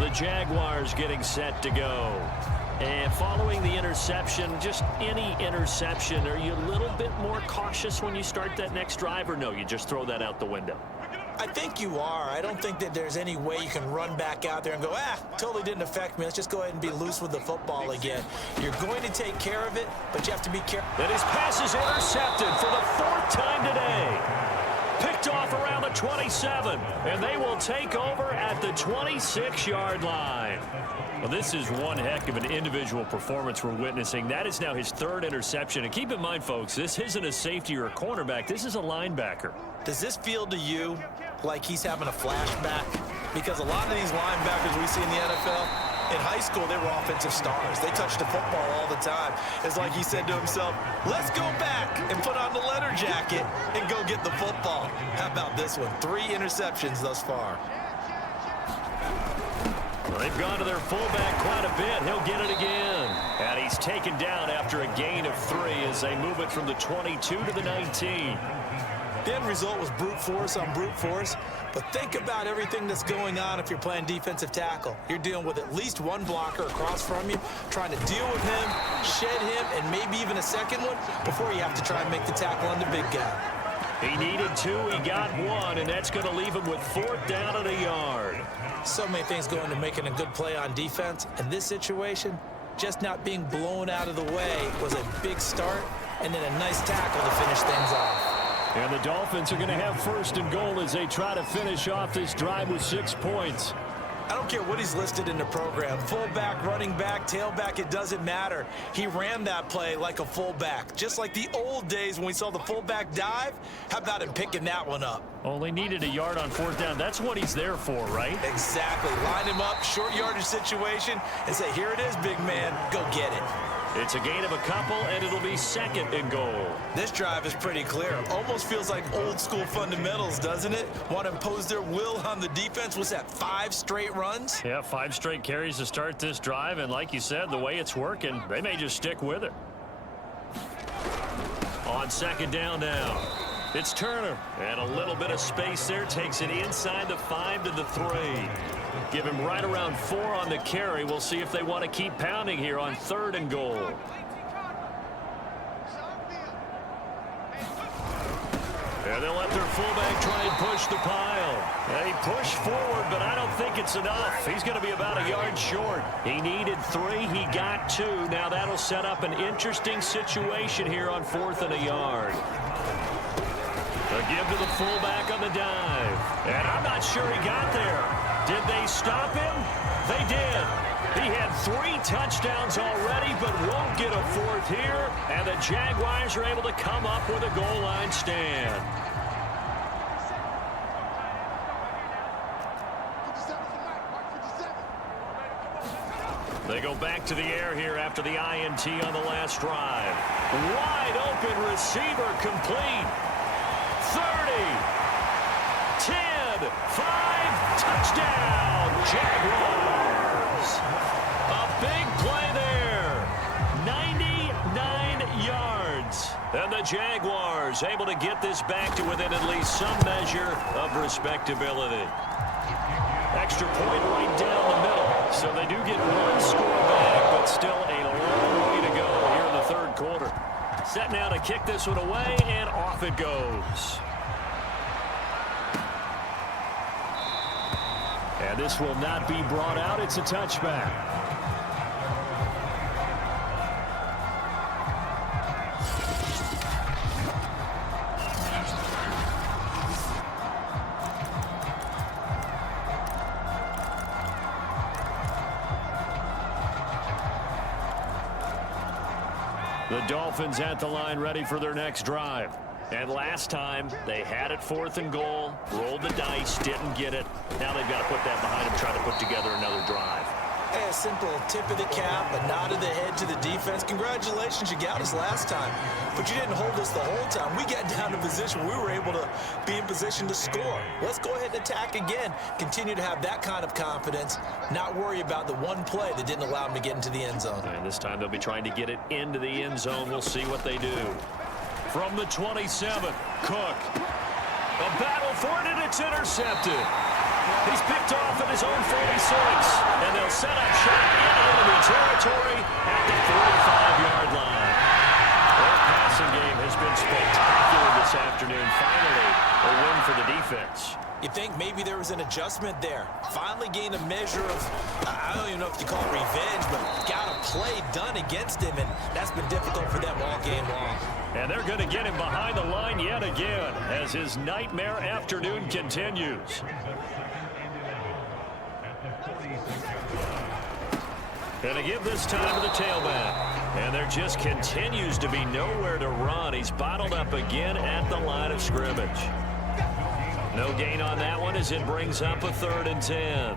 The Jaguars getting set to go. And following the interception, just any interception, are you a little bit more cautious when you start that next drive, or no, you just throw that out the window? I think you are. I don't think that there's any way you can run back out there and go, totally didn't affect me. Let's just go ahead and be loose with the football again. You're going to take care of it, but you have to be careful. And his pass is intercepted for the 4th time today. Picked off around the 27, and they will take over at the 26-yard line. Well, this is one heck of an individual performance we're witnessing. That is now his 3rd interception. And keep in mind, folks, this isn't a safety or a cornerback. This is a linebacker. Does this feel to you like he's having a flashback? Because a lot of these linebackers we see in the NFL, in high school, they were offensive stars. They touched the football all the time. It's like he said to himself, let's go back and put on the leather jacket and go get the football. How about this one? 3 interceptions thus far. Well, they've gone to their fullback quite a bit. He'll get it again. And he's taken down after a gain of 3 as they move it from the 22 to the 19. The end result was brute force on brute force. But think about everything that's going on if you're playing defensive tackle. You're dealing with at least one blocker across from you, trying to deal with him, shed him, and maybe even a second one before you have to try and make the tackle on the big guy. He needed 2, he got 1, and that's going to leave him with 4th down at a yard. So many things go into making a good play on defense. In this situation, just not being blown out of the way was a big start, and then a nice tackle to finish things off. And the Dolphins are going to have 1st and goal as they try to finish off this drive with 6 points. I don't care what he's listed in the program. Fullback, running back, tailback, it doesn't matter. He ran that play like a fullback. Just like the old days when we saw the fullback dive. How about him picking that one up? Only needed a yard on 4th down. That's what he's there for, right? Exactly. Line him up, short yardage situation, and say, here it is, big man. Go get it. It's a gain of a couple, and it'll be 2nd and goal. This drive is pretty clear. Almost feels like old school fundamentals, doesn't it? Want to impose their will on the defense. What's that, 5 straight runs? Yeah, 5 straight carries to start this drive, and like you said, the way it's working, they may just stick with it. On 2nd down now. It's Turner. And a little bit of space there. Takes it inside the 5 to the 3. Give him right around 4 on the carry. We'll see if they want to keep pounding here on 3rd and goal. And they'll let their fullback try and push the pile. And he pushed forward, but I don't think it's enough. He's going to be about a yard short. He needed 3. He got 2. Now that'll set up an interesting situation here on 4th and a yard. A give to the fullback on the dive. And I'm not sure he got there. Did they stop him? They did. He had 3 touchdowns already, but won't get a 4th here. And the Jaguars are able to come up with a goal line stand. They go back to the air here after the INT on the last drive. Wide open receiver complete. 30, 10, 5, touchdown, Jaguars. A big play there. 99 yards. And the Jaguars able to get this back to within at least some measure of respectability. Extra point right down the middle. So they do get 1 score back, but still a long way to go here in the 3rd quarter. Set now to kick this one away, and off it goes. And this will not be brought out. It's a touchback. The Dolphins at the line, ready for their next drive. And last time, they had it 4th and goal, rolled the dice, didn't get it. Now they've got to put that behind them, try to put together another drive. Hey, a simple tip of the cap, a nod of the head to the defense. Congratulations, you got us last time, but you didn't hold us the whole time. We got down to position. We were able to be in position to score. Let's go ahead and attack again. Continue to have that kind of confidence, not worry about the one play that didn't allow them to get into the end zone. And this time they'll be trying to get it into the end zone. We'll see what they do. From the 27, Cook. A battle for it, and it's intercepted. He's picked off at his own 46, and they'll set up shot in enemy territory at the 45-yard line. Their passing game has been spectacular this afternoon. Finally, a win for the defense. You think maybe there was an adjustment there. Finally gained a measure of, I don't even know if you call it revenge, but got a play done against him, and that's been difficult for them all game long. And they're going to get him behind the line yet again as his nightmare afternoon continues. And a give this time to the tailback. And there just continues to be nowhere to run. He's bottled up again at the line of scrimmage. No gain on that one as it brings up a 3rd and 10.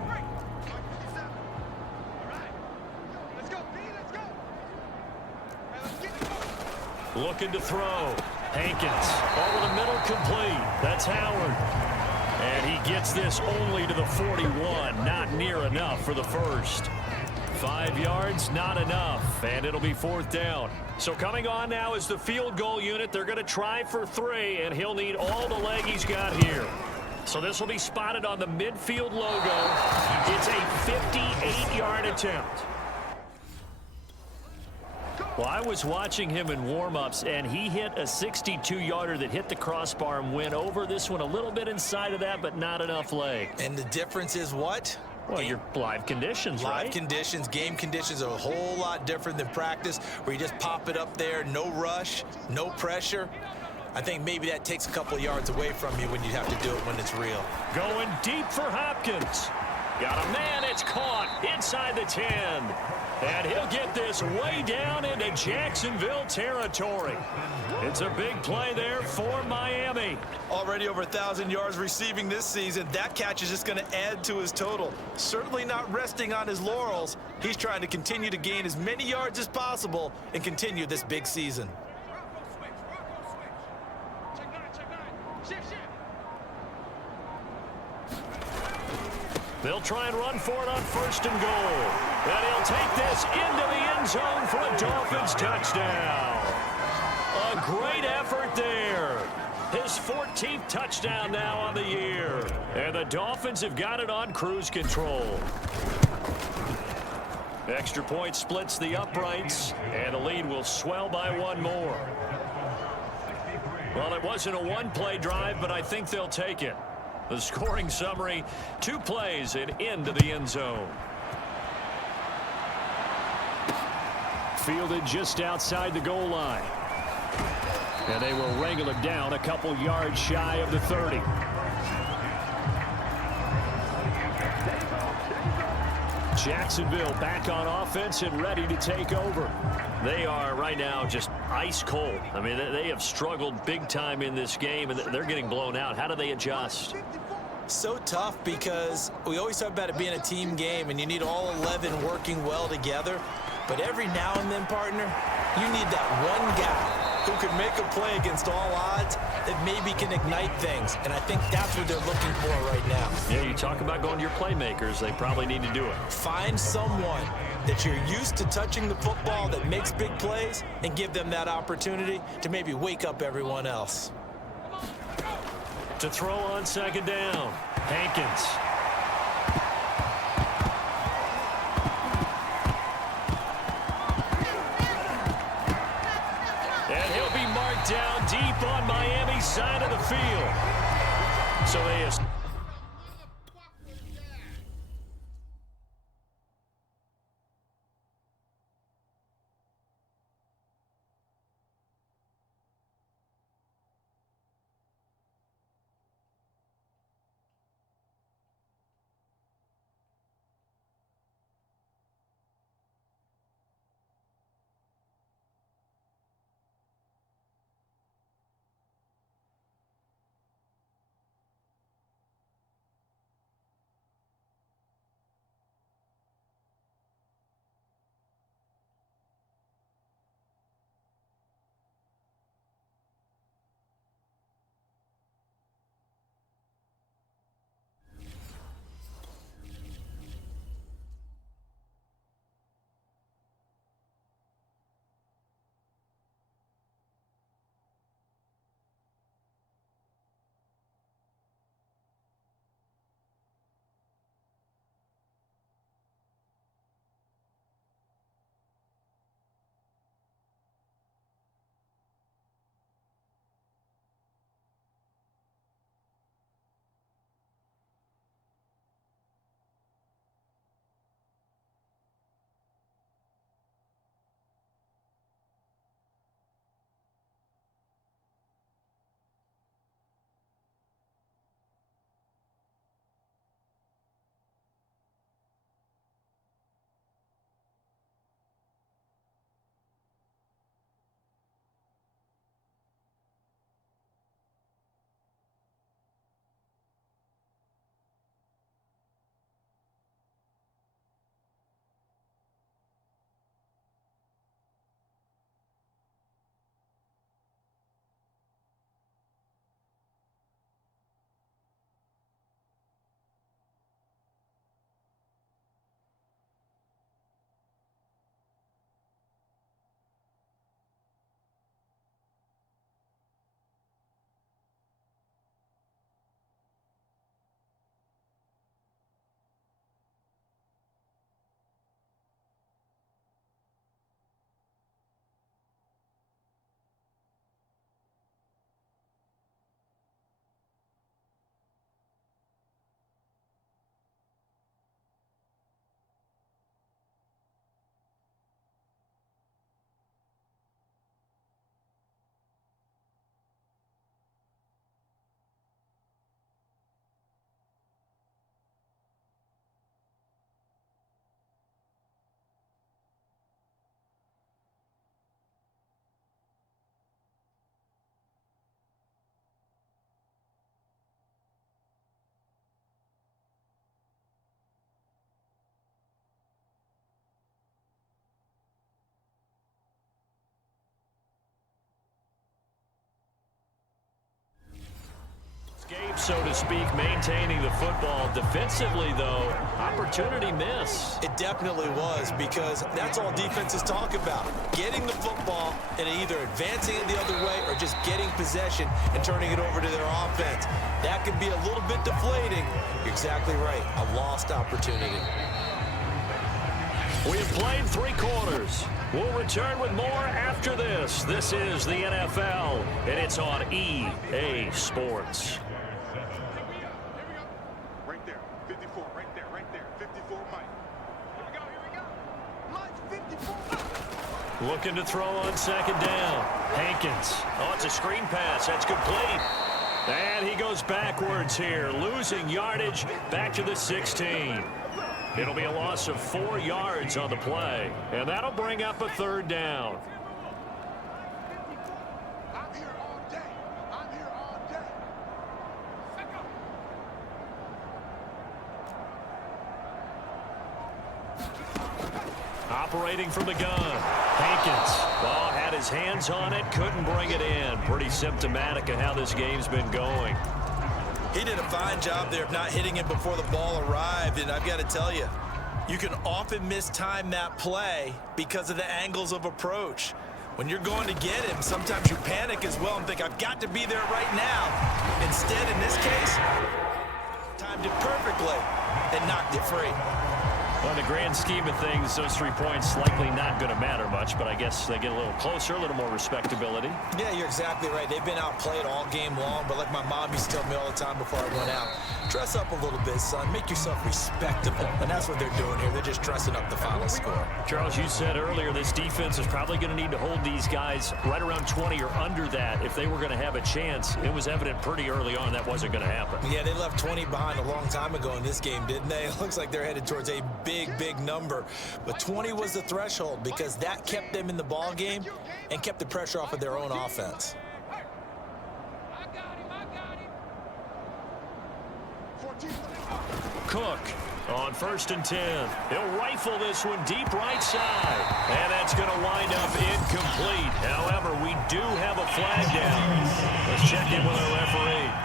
Looking to throw. Hankins over the middle, complete. That's Howard. And he gets this only to the 41. Not near enough for the first. 5 yards, not enough. And it'll be 4th down. So coming on now is the field goal unit. They're going to try for 3, and he'll need all the leg he's got here. So this will be spotted on the midfield logo. It's a 58-yard attempt. Well, I was watching him in warm-ups, and he hit a 62-yarder that hit the crossbar and went over. This one a little bit inside of that, but not enough leg. And the difference is what? Well, your live conditions, right? Live conditions, game conditions are a whole lot different than practice, where you just pop it up there, no rush, no pressure. I think maybe that takes a couple yards away from you when you have to do it when it's real. Going deep for Hopkins. Got a man, it's caught inside the 10. And he'll get this way down into Jacksonville territory. It's a big play there for Miami. Already over 1,000 yards receiving this season. That catch is just going to add to his total. Certainly not resting on his laurels. He's trying to continue to gain as many yards as possible and continue this big season. They'll try and run for it on 1st and goal. And he'll take this into the end zone for a Dolphins touchdown. A great effort there. His 14th touchdown now on the year. And the Dolphins have got it on cruise control. Extra point splits the uprights, and the lead will swell by one more. Well, it wasn't a one-play drive, but I think they'll take it. The scoring summary, 2 plays and into the end zone. Fielded just outside the goal line. And they will wrangle him down a couple yards shy of the 30. Jacksonville back on offense and ready to take over. They are right now just ice cold. I mean, they have struggled big time in this game, and they're getting blown out. How do they adjust? So tough because we always talk about it being a team game, and you need all 11 working well together. But every now and then, partner, you need that one guy who can make a play against all odds that maybe can ignite things. And I think that's what they're looking for right now. Yeah, you talk about going to your playmakers. They probably need to do it. Find someone that you're used to touching the football that makes big plays and give them that opportunity to maybe wake up everyone else. To throw on second down, Hankins. And he'll be marked down deep on Miami's side of the field. So they so to speak, maintaining the football. Defensively, though, opportunity miss. It definitely was, because that's all defenses talk about. Getting the football and either advancing it the other way or just getting possession and turning it over to their offense. That can be a little bit deflating. You're exactly right. A lost opportunity. We have played 3 quarters. We'll return with more after this. This is the NFL, and it's on EA Sports. Right there. 54. Right there. Right there. 54, Mike. Here we go. Here we go. Mike, 54. Looking to throw on second down. Hankins. Oh, it's a screen pass. That's complete. And he goes backwards here, losing yardage back to the 16. It'll be a loss of 4 yards on the play, and that'll bring up a 3rd down. I'm here all day. I'm here all day. Operating from the gun. Hankins. Ball had his hands on it, couldn't bring it in. Pretty symptomatic of how this game's been going. He did a fine job there of not hitting it before the ball arrived, and I've got to tell you, you can often mistime that play because of the angles of approach. When you're going to get him, sometimes you panic as well and think, I've got to be there right now. Instead, in this case, timed it perfectly and knocked it free. Well, in the grand scheme of things, those 3 points likely not going to matter much, but I guess they get a little closer, a little more respectability. Yeah, you're exactly right. They've been outplayed all game long, but like my mom used to tell me all the time before I went out, dress up a little bit, son. Make yourself respectable. And that's what they're doing here. They're just dressing up the final score. Charles, you said earlier this defense is probably going to need to hold these guys right around 20 or under that if they were going to have a chance. It was evident pretty early on that wasn't going to happen. Yeah, they left 20 behind a long time ago in this game, didn't they? It looks like they're headed towards a big number. But 20 was the threshold because that kept them in the ball game and kept the pressure off of their own offense. Cook on 1st and 10. He'll rifle this one deep right side. And that's going to wind up incomplete. However, we do have a flag down. Let's check in with our referee.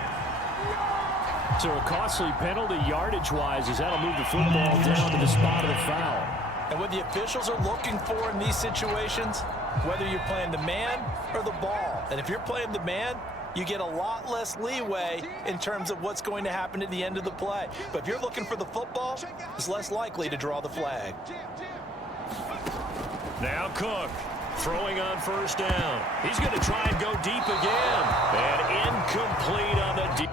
So a costly penalty yardage-wise as that'll move the football down to the spot of the foul. And what the officials are looking for in these situations, whether you're playing the man or the ball. And if you're playing the man, you get a lot less leeway in terms of what's going to happen at the end of the play. But if you're looking for the football, it's less likely to draw the flag. Now Cook throwing on 1st down. He's going to try and go deep again. And incomplete on the deep.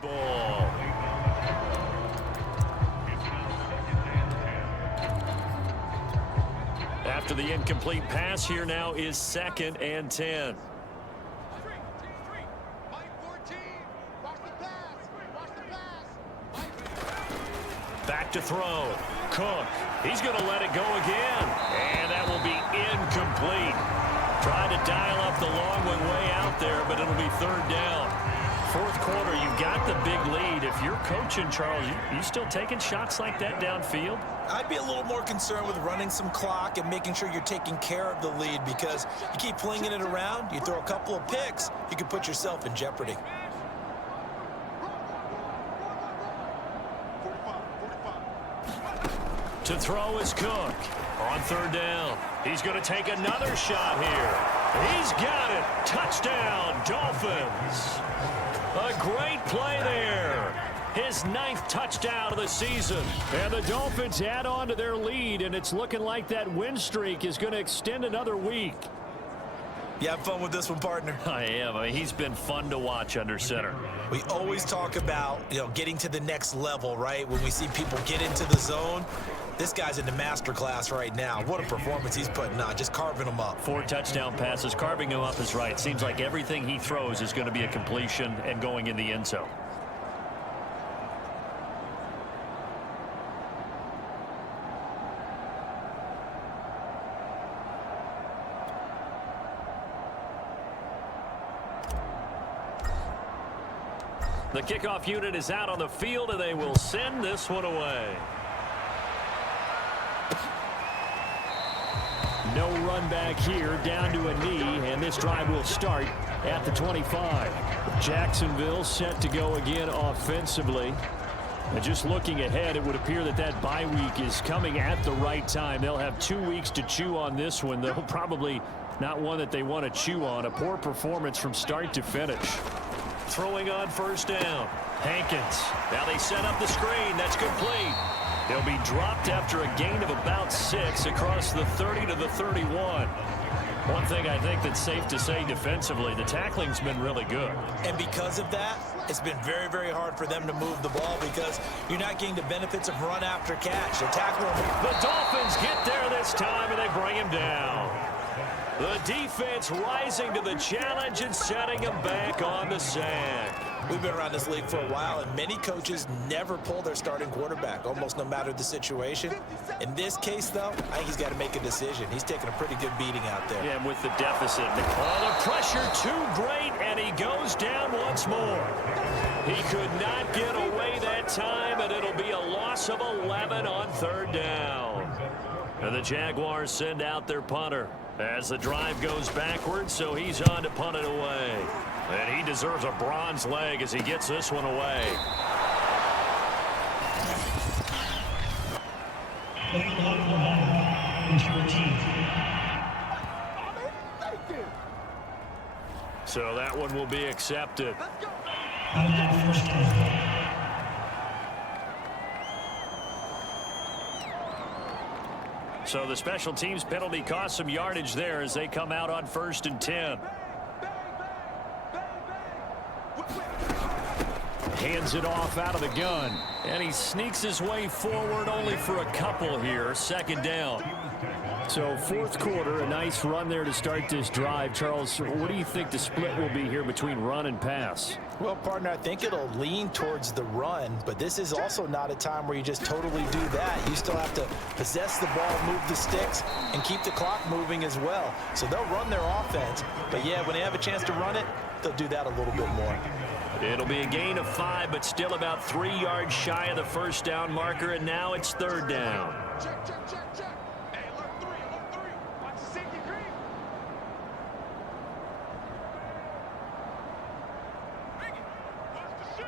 Ball. After the incomplete pass, here now is 2nd and 10. Back to throw. Cook. He's going to let it go again. And that will be incomplete. Tried to dial up the long one way out there, but it'll be 3rd down. 4th quarter, you've got the big lead. If you're coaching, Charles, you still taking shots like that downfield? I'd be a little more concerned with running some clock and making sure you're taking care of the lead, because you keep flinging it around, you throw a couple of picks, you can put yourself in jeopardy. To throw is Cook on 3rd down. He's going to take another shot here. He's got it. Touchdown, Dolphins. A great play there. His 9th touchdown of the season. And the Dolphins add on to their lead, and it's looking like that win streak is going to extend another week. You have fun with this one, partner? I am. I mean, he's been fun to watch under center. We always talk about, getting to the next level, right? When we see people get into the zone, this guy's in the master class right now. What a performance he's putting on, just carving them up. 4 touchdown passes. Carving him up is right. Seems like everything he throws is going to be a completion and going in the end zone. The kickoff unit is out on the field, and they will send this one away. No run back here, down to a knee, and this drive will start at the 25. Jacksonville set to go again offensively. And just looking ahead, it would appear that that bye week is coming at the right time. They'll have 2 weeks to chew on this one, though probably not one that they want to chew on. A poor performance from start to finish. Throwing on first down. Hankins. Now they set up the screen. That's complete. He'll be dropped after a gain of about 6 across the 30 to the 31. One thing I think that's safe to say defensively, the tackling's been really good. And because of that, it's been very, very hard for them to move the ball because you're not getting the benefits of run after catch. The tackle. The Dolphins get there this time, and they bring him down. The defense rising to the challenge and setting him back on the sack. We've been around this league for a while, and many coaches never pull their starting quarterback, almost no matter the situation. In this case, though, I think he's got to make a decision. He's taking a pretty good beating out there. Yeah, and with the deficit. Oh, the pressure too great, and he goes down once more. He could not get away that time, and it'll be a loss of 11 on third down. And the Jaguars send out their punter as the drive goes backwards, so he's on to punt it away. And he deserves a bronze leg as he gets this one away. So that one will be accepted. So the special teams penalty cost some yardage there as they come out on 1st and 10. Hands it off out of the gun. And he sneaks his way forward only for a couple here. 2nd down. So 4th quarter, a nice run there to start this drive. Charles, what do you think the split will be here between run and pass? Well, partner, I think it'll lean towards the run, but this is also not a time where you just totally do that. You still have to possess the ball, move the sticks, and keep the clock moving as well. So they'll run their offense, but yeah, when they have a chance to run it, they'll do that a little bit more. It'll be a gain of 5, but still about 3 yards shy of the 1st down marker, and now it's 3rd down. Check, check, check, check. Hey, alert 3, alert 3. Watch the safety cream. Bring it. Watch the shoot.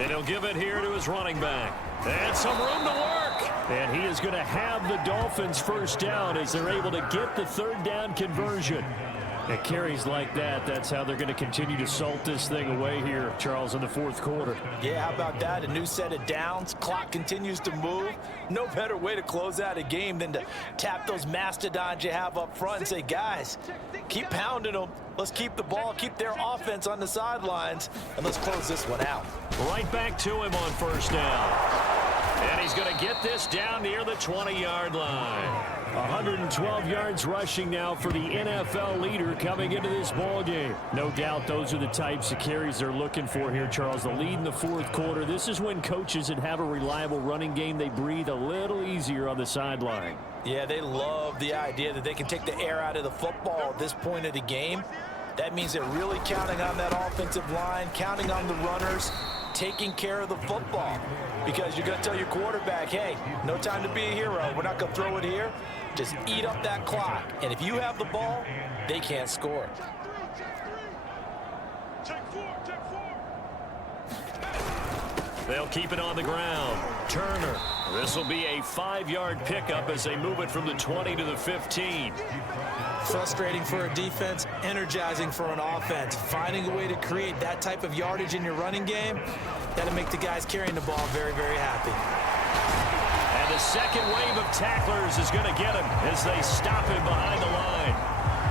And he'll give it here to his running back. And some room to work. And he is going to have the Dolphins 1st down as they're able to get the 3rd down conversion. At carries like that, that's how they're going to continue to salt this thing away here, Charles, in the 4th quarter. Yeah, how about that? A new set of downs. Clock continues to move. No better way to close out a game than to tap those mastodons you have up front and say, guys, keep pounding them. Let's keep the ball, keep their offense on the sidelines, and let's close this one out. Right back to him on 1st down. And he's going to get this down near the 20-yard line. 112 yards rushing now for the NFL leader coming into this ball game. No doubt those are the types of carries they're looking for here, Charles. The lead in the 4th quarter. This is when coaches that have a reliable running game, they breathe a little easier on the sideline. Yeah, they love the idea that they can take the air out of the football at this point of the game. That means they're really counting on that offensive line, counting on the runners, taking care of the football. Because you're going to tell your quarterback, hey, no time to be a hero. We're not going to throw it here. Just eat up that clock. And if you have the ball, they can't score. Check 4, check 4. They'll keep it on the ground. Turner. This will be a 5-yard pickup as they move it from the 20 to the 15. Frustrating for a defense, energizing for an offense. Finding a way to create that type of yardage in your running game, that'll make the guys carrying the ball very, very happy. And the second wave of tacklers is going to get him as they stop him behind the line.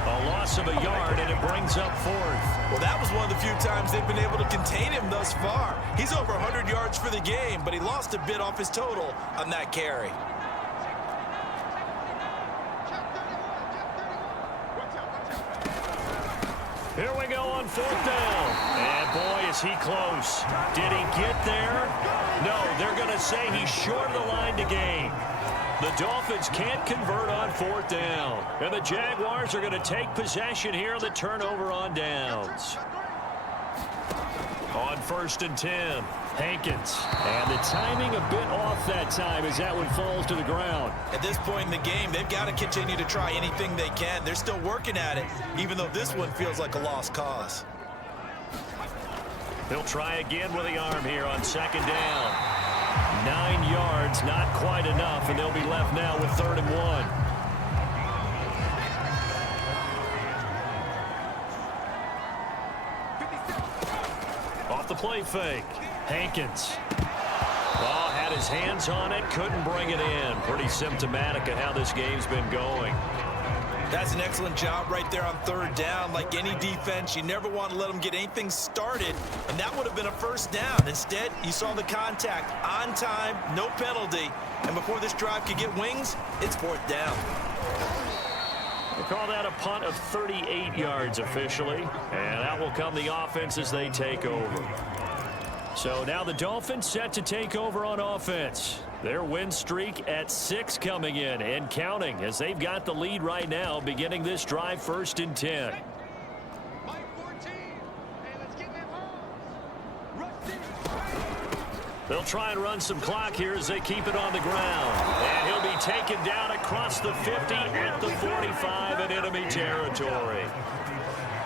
A loss of a yard, and it brings up 4th. Well, that was one of the few times they've been able to contain him thus far. He's over 100 yards for the game, but he lost a bit off his total on that carry. Here we go on 4th down. And boy, is he close. Did he get there? No, they're going to say he's short of the line to gain. The Dolphins can't convert on 4th down. And the Jaguars are going to take possession here on the turnover on downs. On 1st and 10, Hankins. And the timing a bit off that time as that one falls to the ground. At this point in the game, they've got to continue to try anything they can. They're still working at it, even though this one feels like a lost cause. They'll try again with the arm here on 2nd down. 9 yards, not quite enough, and they'll be left now with 3rd and 1. Off the play fake, Hankins. Oh, had his hands on it, couldn't bring it in. Pretty symptomatic of how this game's been going. That's an excellent job right there on 3rd down. Like any defense, you never want to let them get anything started, and that would have been a 1st down. Instead, you saw the contact on time, no penalty, and before this drive could get wings, it's 4th down. They call that a punt of 38 yards officially, and that will come the offense as they take over. So now the Dolphins set to take over on offense. Their win streak at 6 coming in and counting as they've got the lead right now beginning this drive 1st and 10. They'll try and run some clock here as they keep it on the ground. And he'll be taken down across the 50 at the 45 in enemy territory.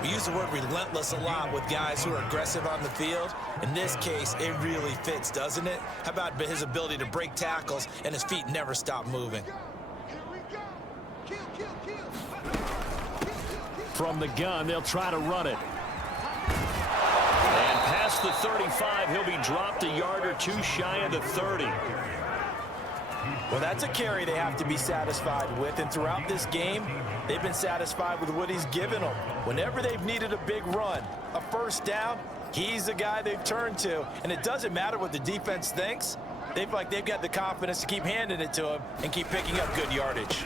We use the word relentless a lot with guys who are aggressive on the field. In this case, it really fits, doesn't it? How about his ability to break tackles and his feet never stop moving? From the gun, they'll try to run it. And past the 35, he'll be dropped a yard or 2 shy of the 30. Well, that's a carry they have to be satisfied with, and throughout this game, they've been satisfied with what he's given them. Whenever they've needed a big run, a 1st down, he's the guy they've turned to, and it doesn't matter what the defense thinks. They've got the confidence to keep handing it to him and keep picking up good yardage.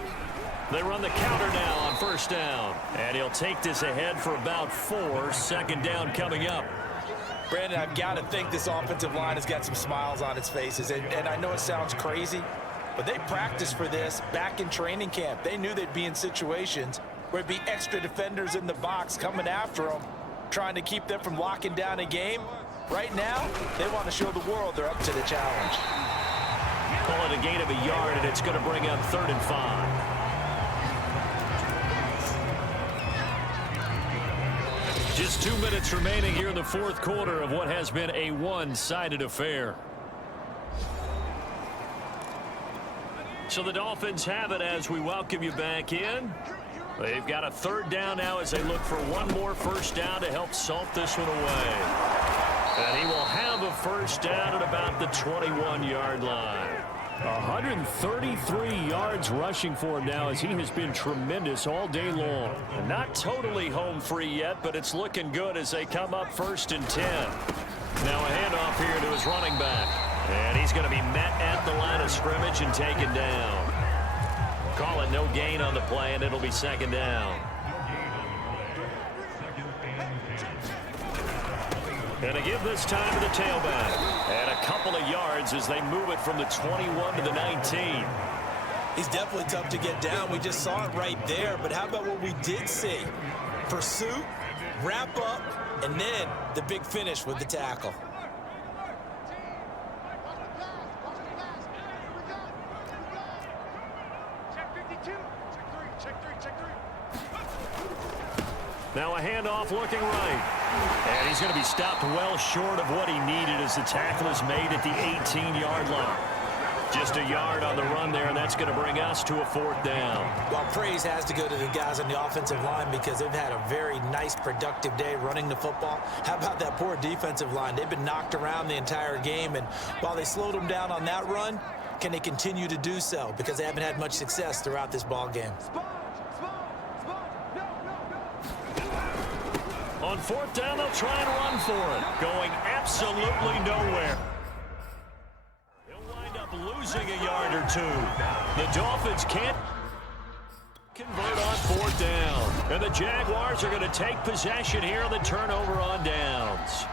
They run the counter now on 1st down, and he'll take this ahead for about 4. 2nd down coming up. Brandon, I've got to think this offensive line has got some smiles on its faces, and I know it sounds crazy, but they practiced for this back in training camp. They knew they'd be in situations where it'd be extra defenders in the box coming after them, trying to keep them from locking down a game. Right now, they want to show the world they're up to the challenge. Call it a gain of a yard, and it's going to bring up 3rd and 5. Just 2 minutes remaining here in the 4th quarter of what has been a one-sided affair. So the Dolphins have it as we welcome you back in. They've got a 3rd down now as they look for one more 1st down to help salt this one away. And he will have a 1st down at about the 21-yard line. 133 yards rushing for him now as he has been tremendous all day long. Not totally home free yet, but it's looking good as they come up 1st and 10. Now a handoff here to his running back. And he's going to be met at the line of scrimmage and taken down. Call it no gain on the play, and it'll be 2nd down. And to give this time to the tailback. And a couple of yards as they move it from the 21 to the 19. He's definitely tough to get down. We just saw it right there. But how about what we did see? Pursuit, wrap up, and then the big finish with the tackle. Now a handoff looking right. And he's going to be stopped well short of what he needed as the tackle is made at the 18-yard line. Just a yard on the run there, and that's going to bring us to a 4th down. Well, praise has to go to the guys on the offensive line because they've had a very nice, productive day running the football. How about that poor defensive line? They've been knocked around the entire game, and while they slowed them down on that run, can they continue to do so? Because they haven't had much success throughout this ball game. On 4th down, they'll try and run for it. Going absolutely nowhere. He'll wind up losing a yard or 2. The Dolphins can't convert on 4th down. And the Jaguars are going to take possession here on the turnover on downs.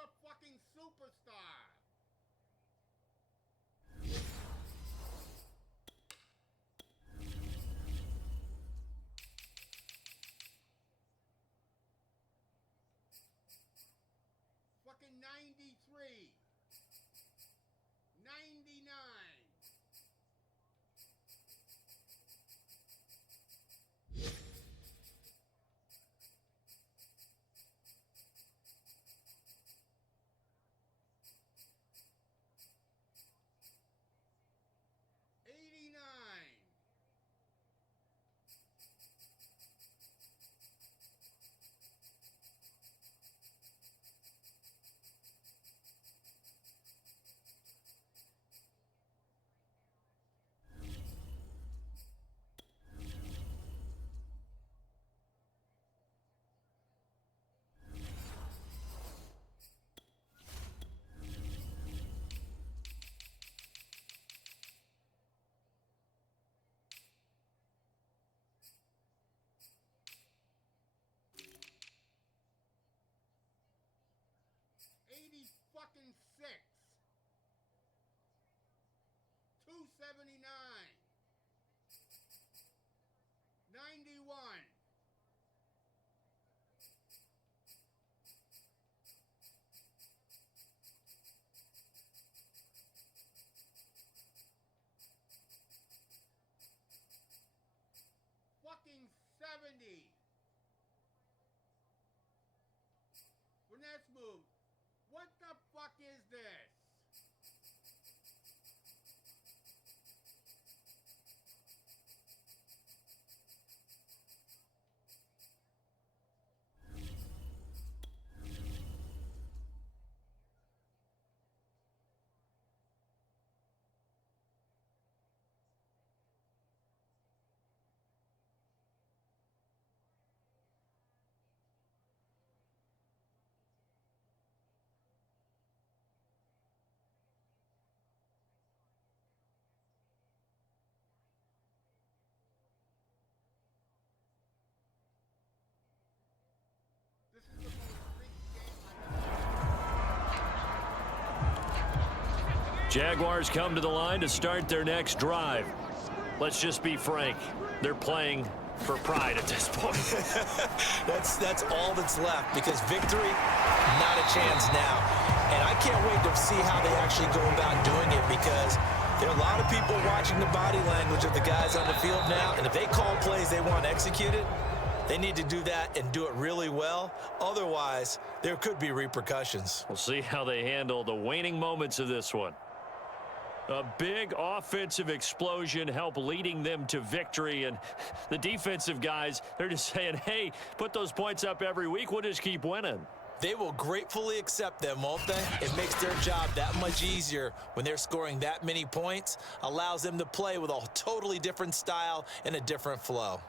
a fucking superstar. Fucking 93. 99. Fucking 6. 279. 91. Fucking 70. Finesse move. What the fuck is this? This is the most rigged game I've Jaguars come to the line to start their next drive. Let's just be frank. They're playing for pride at this point. That's all that's left, because victory, not a chance now. And I can't wait to see how they actually go about doing it, because there are a lot of people watching the body language of the guys on the field now, and if they call plays they want executed, they need to do that and do it really well. Otherwise, there could be repercussions. We'll see how they handle the waning moments of this one. A big offensive explosion helped leading them to victory, and the defensive guys, they're just saying, hey, put those points up every week, we'll just keep winning. They will gratefully accept them, won't they? It makes their job that much easier when they're scoring that many points, allows them to play with a totally different style and a different flow.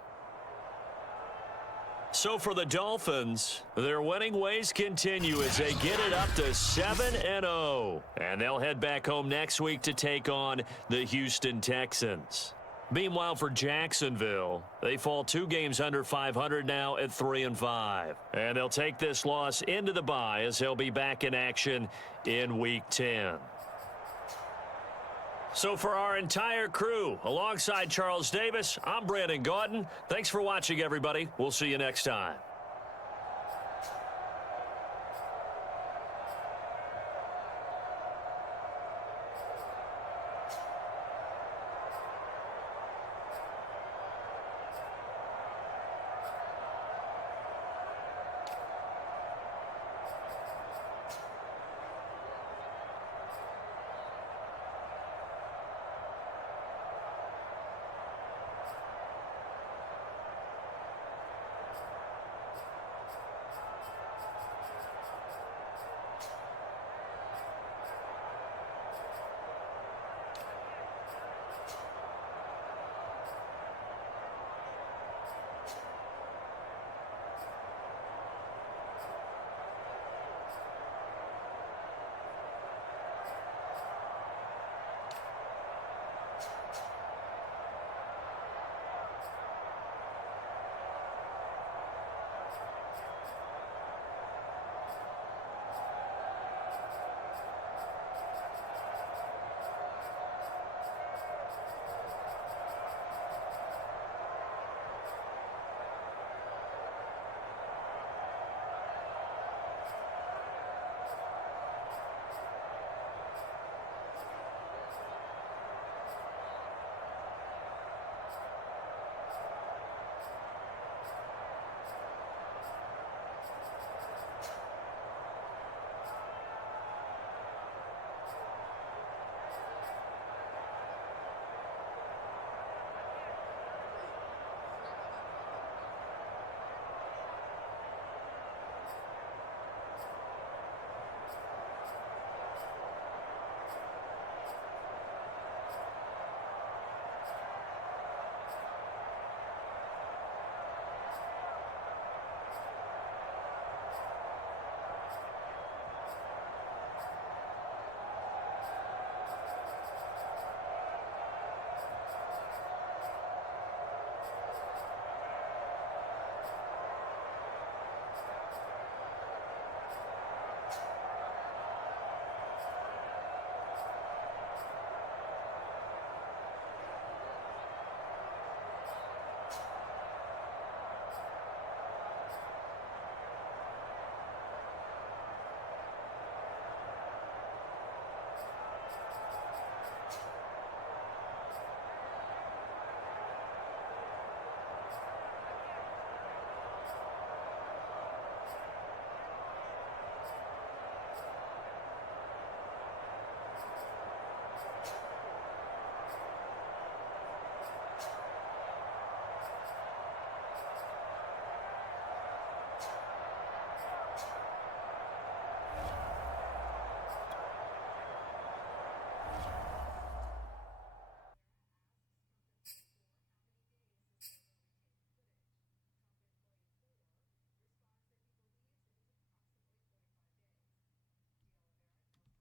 So for the Dolphins, their winning ways continue as they get it up to 7-0. And they'll head back home next week to take on the Houston Texans. Meanwhile, for Jacksonville, they fall 2 games under 500 now at 3-5. And they'll take this loss into the bye as they'll be back in action in Week 10. So for our entire crew, alongside Charles Davis, I'm Brandon Gautin. Thanks for watching, everybody. We'll see you next time.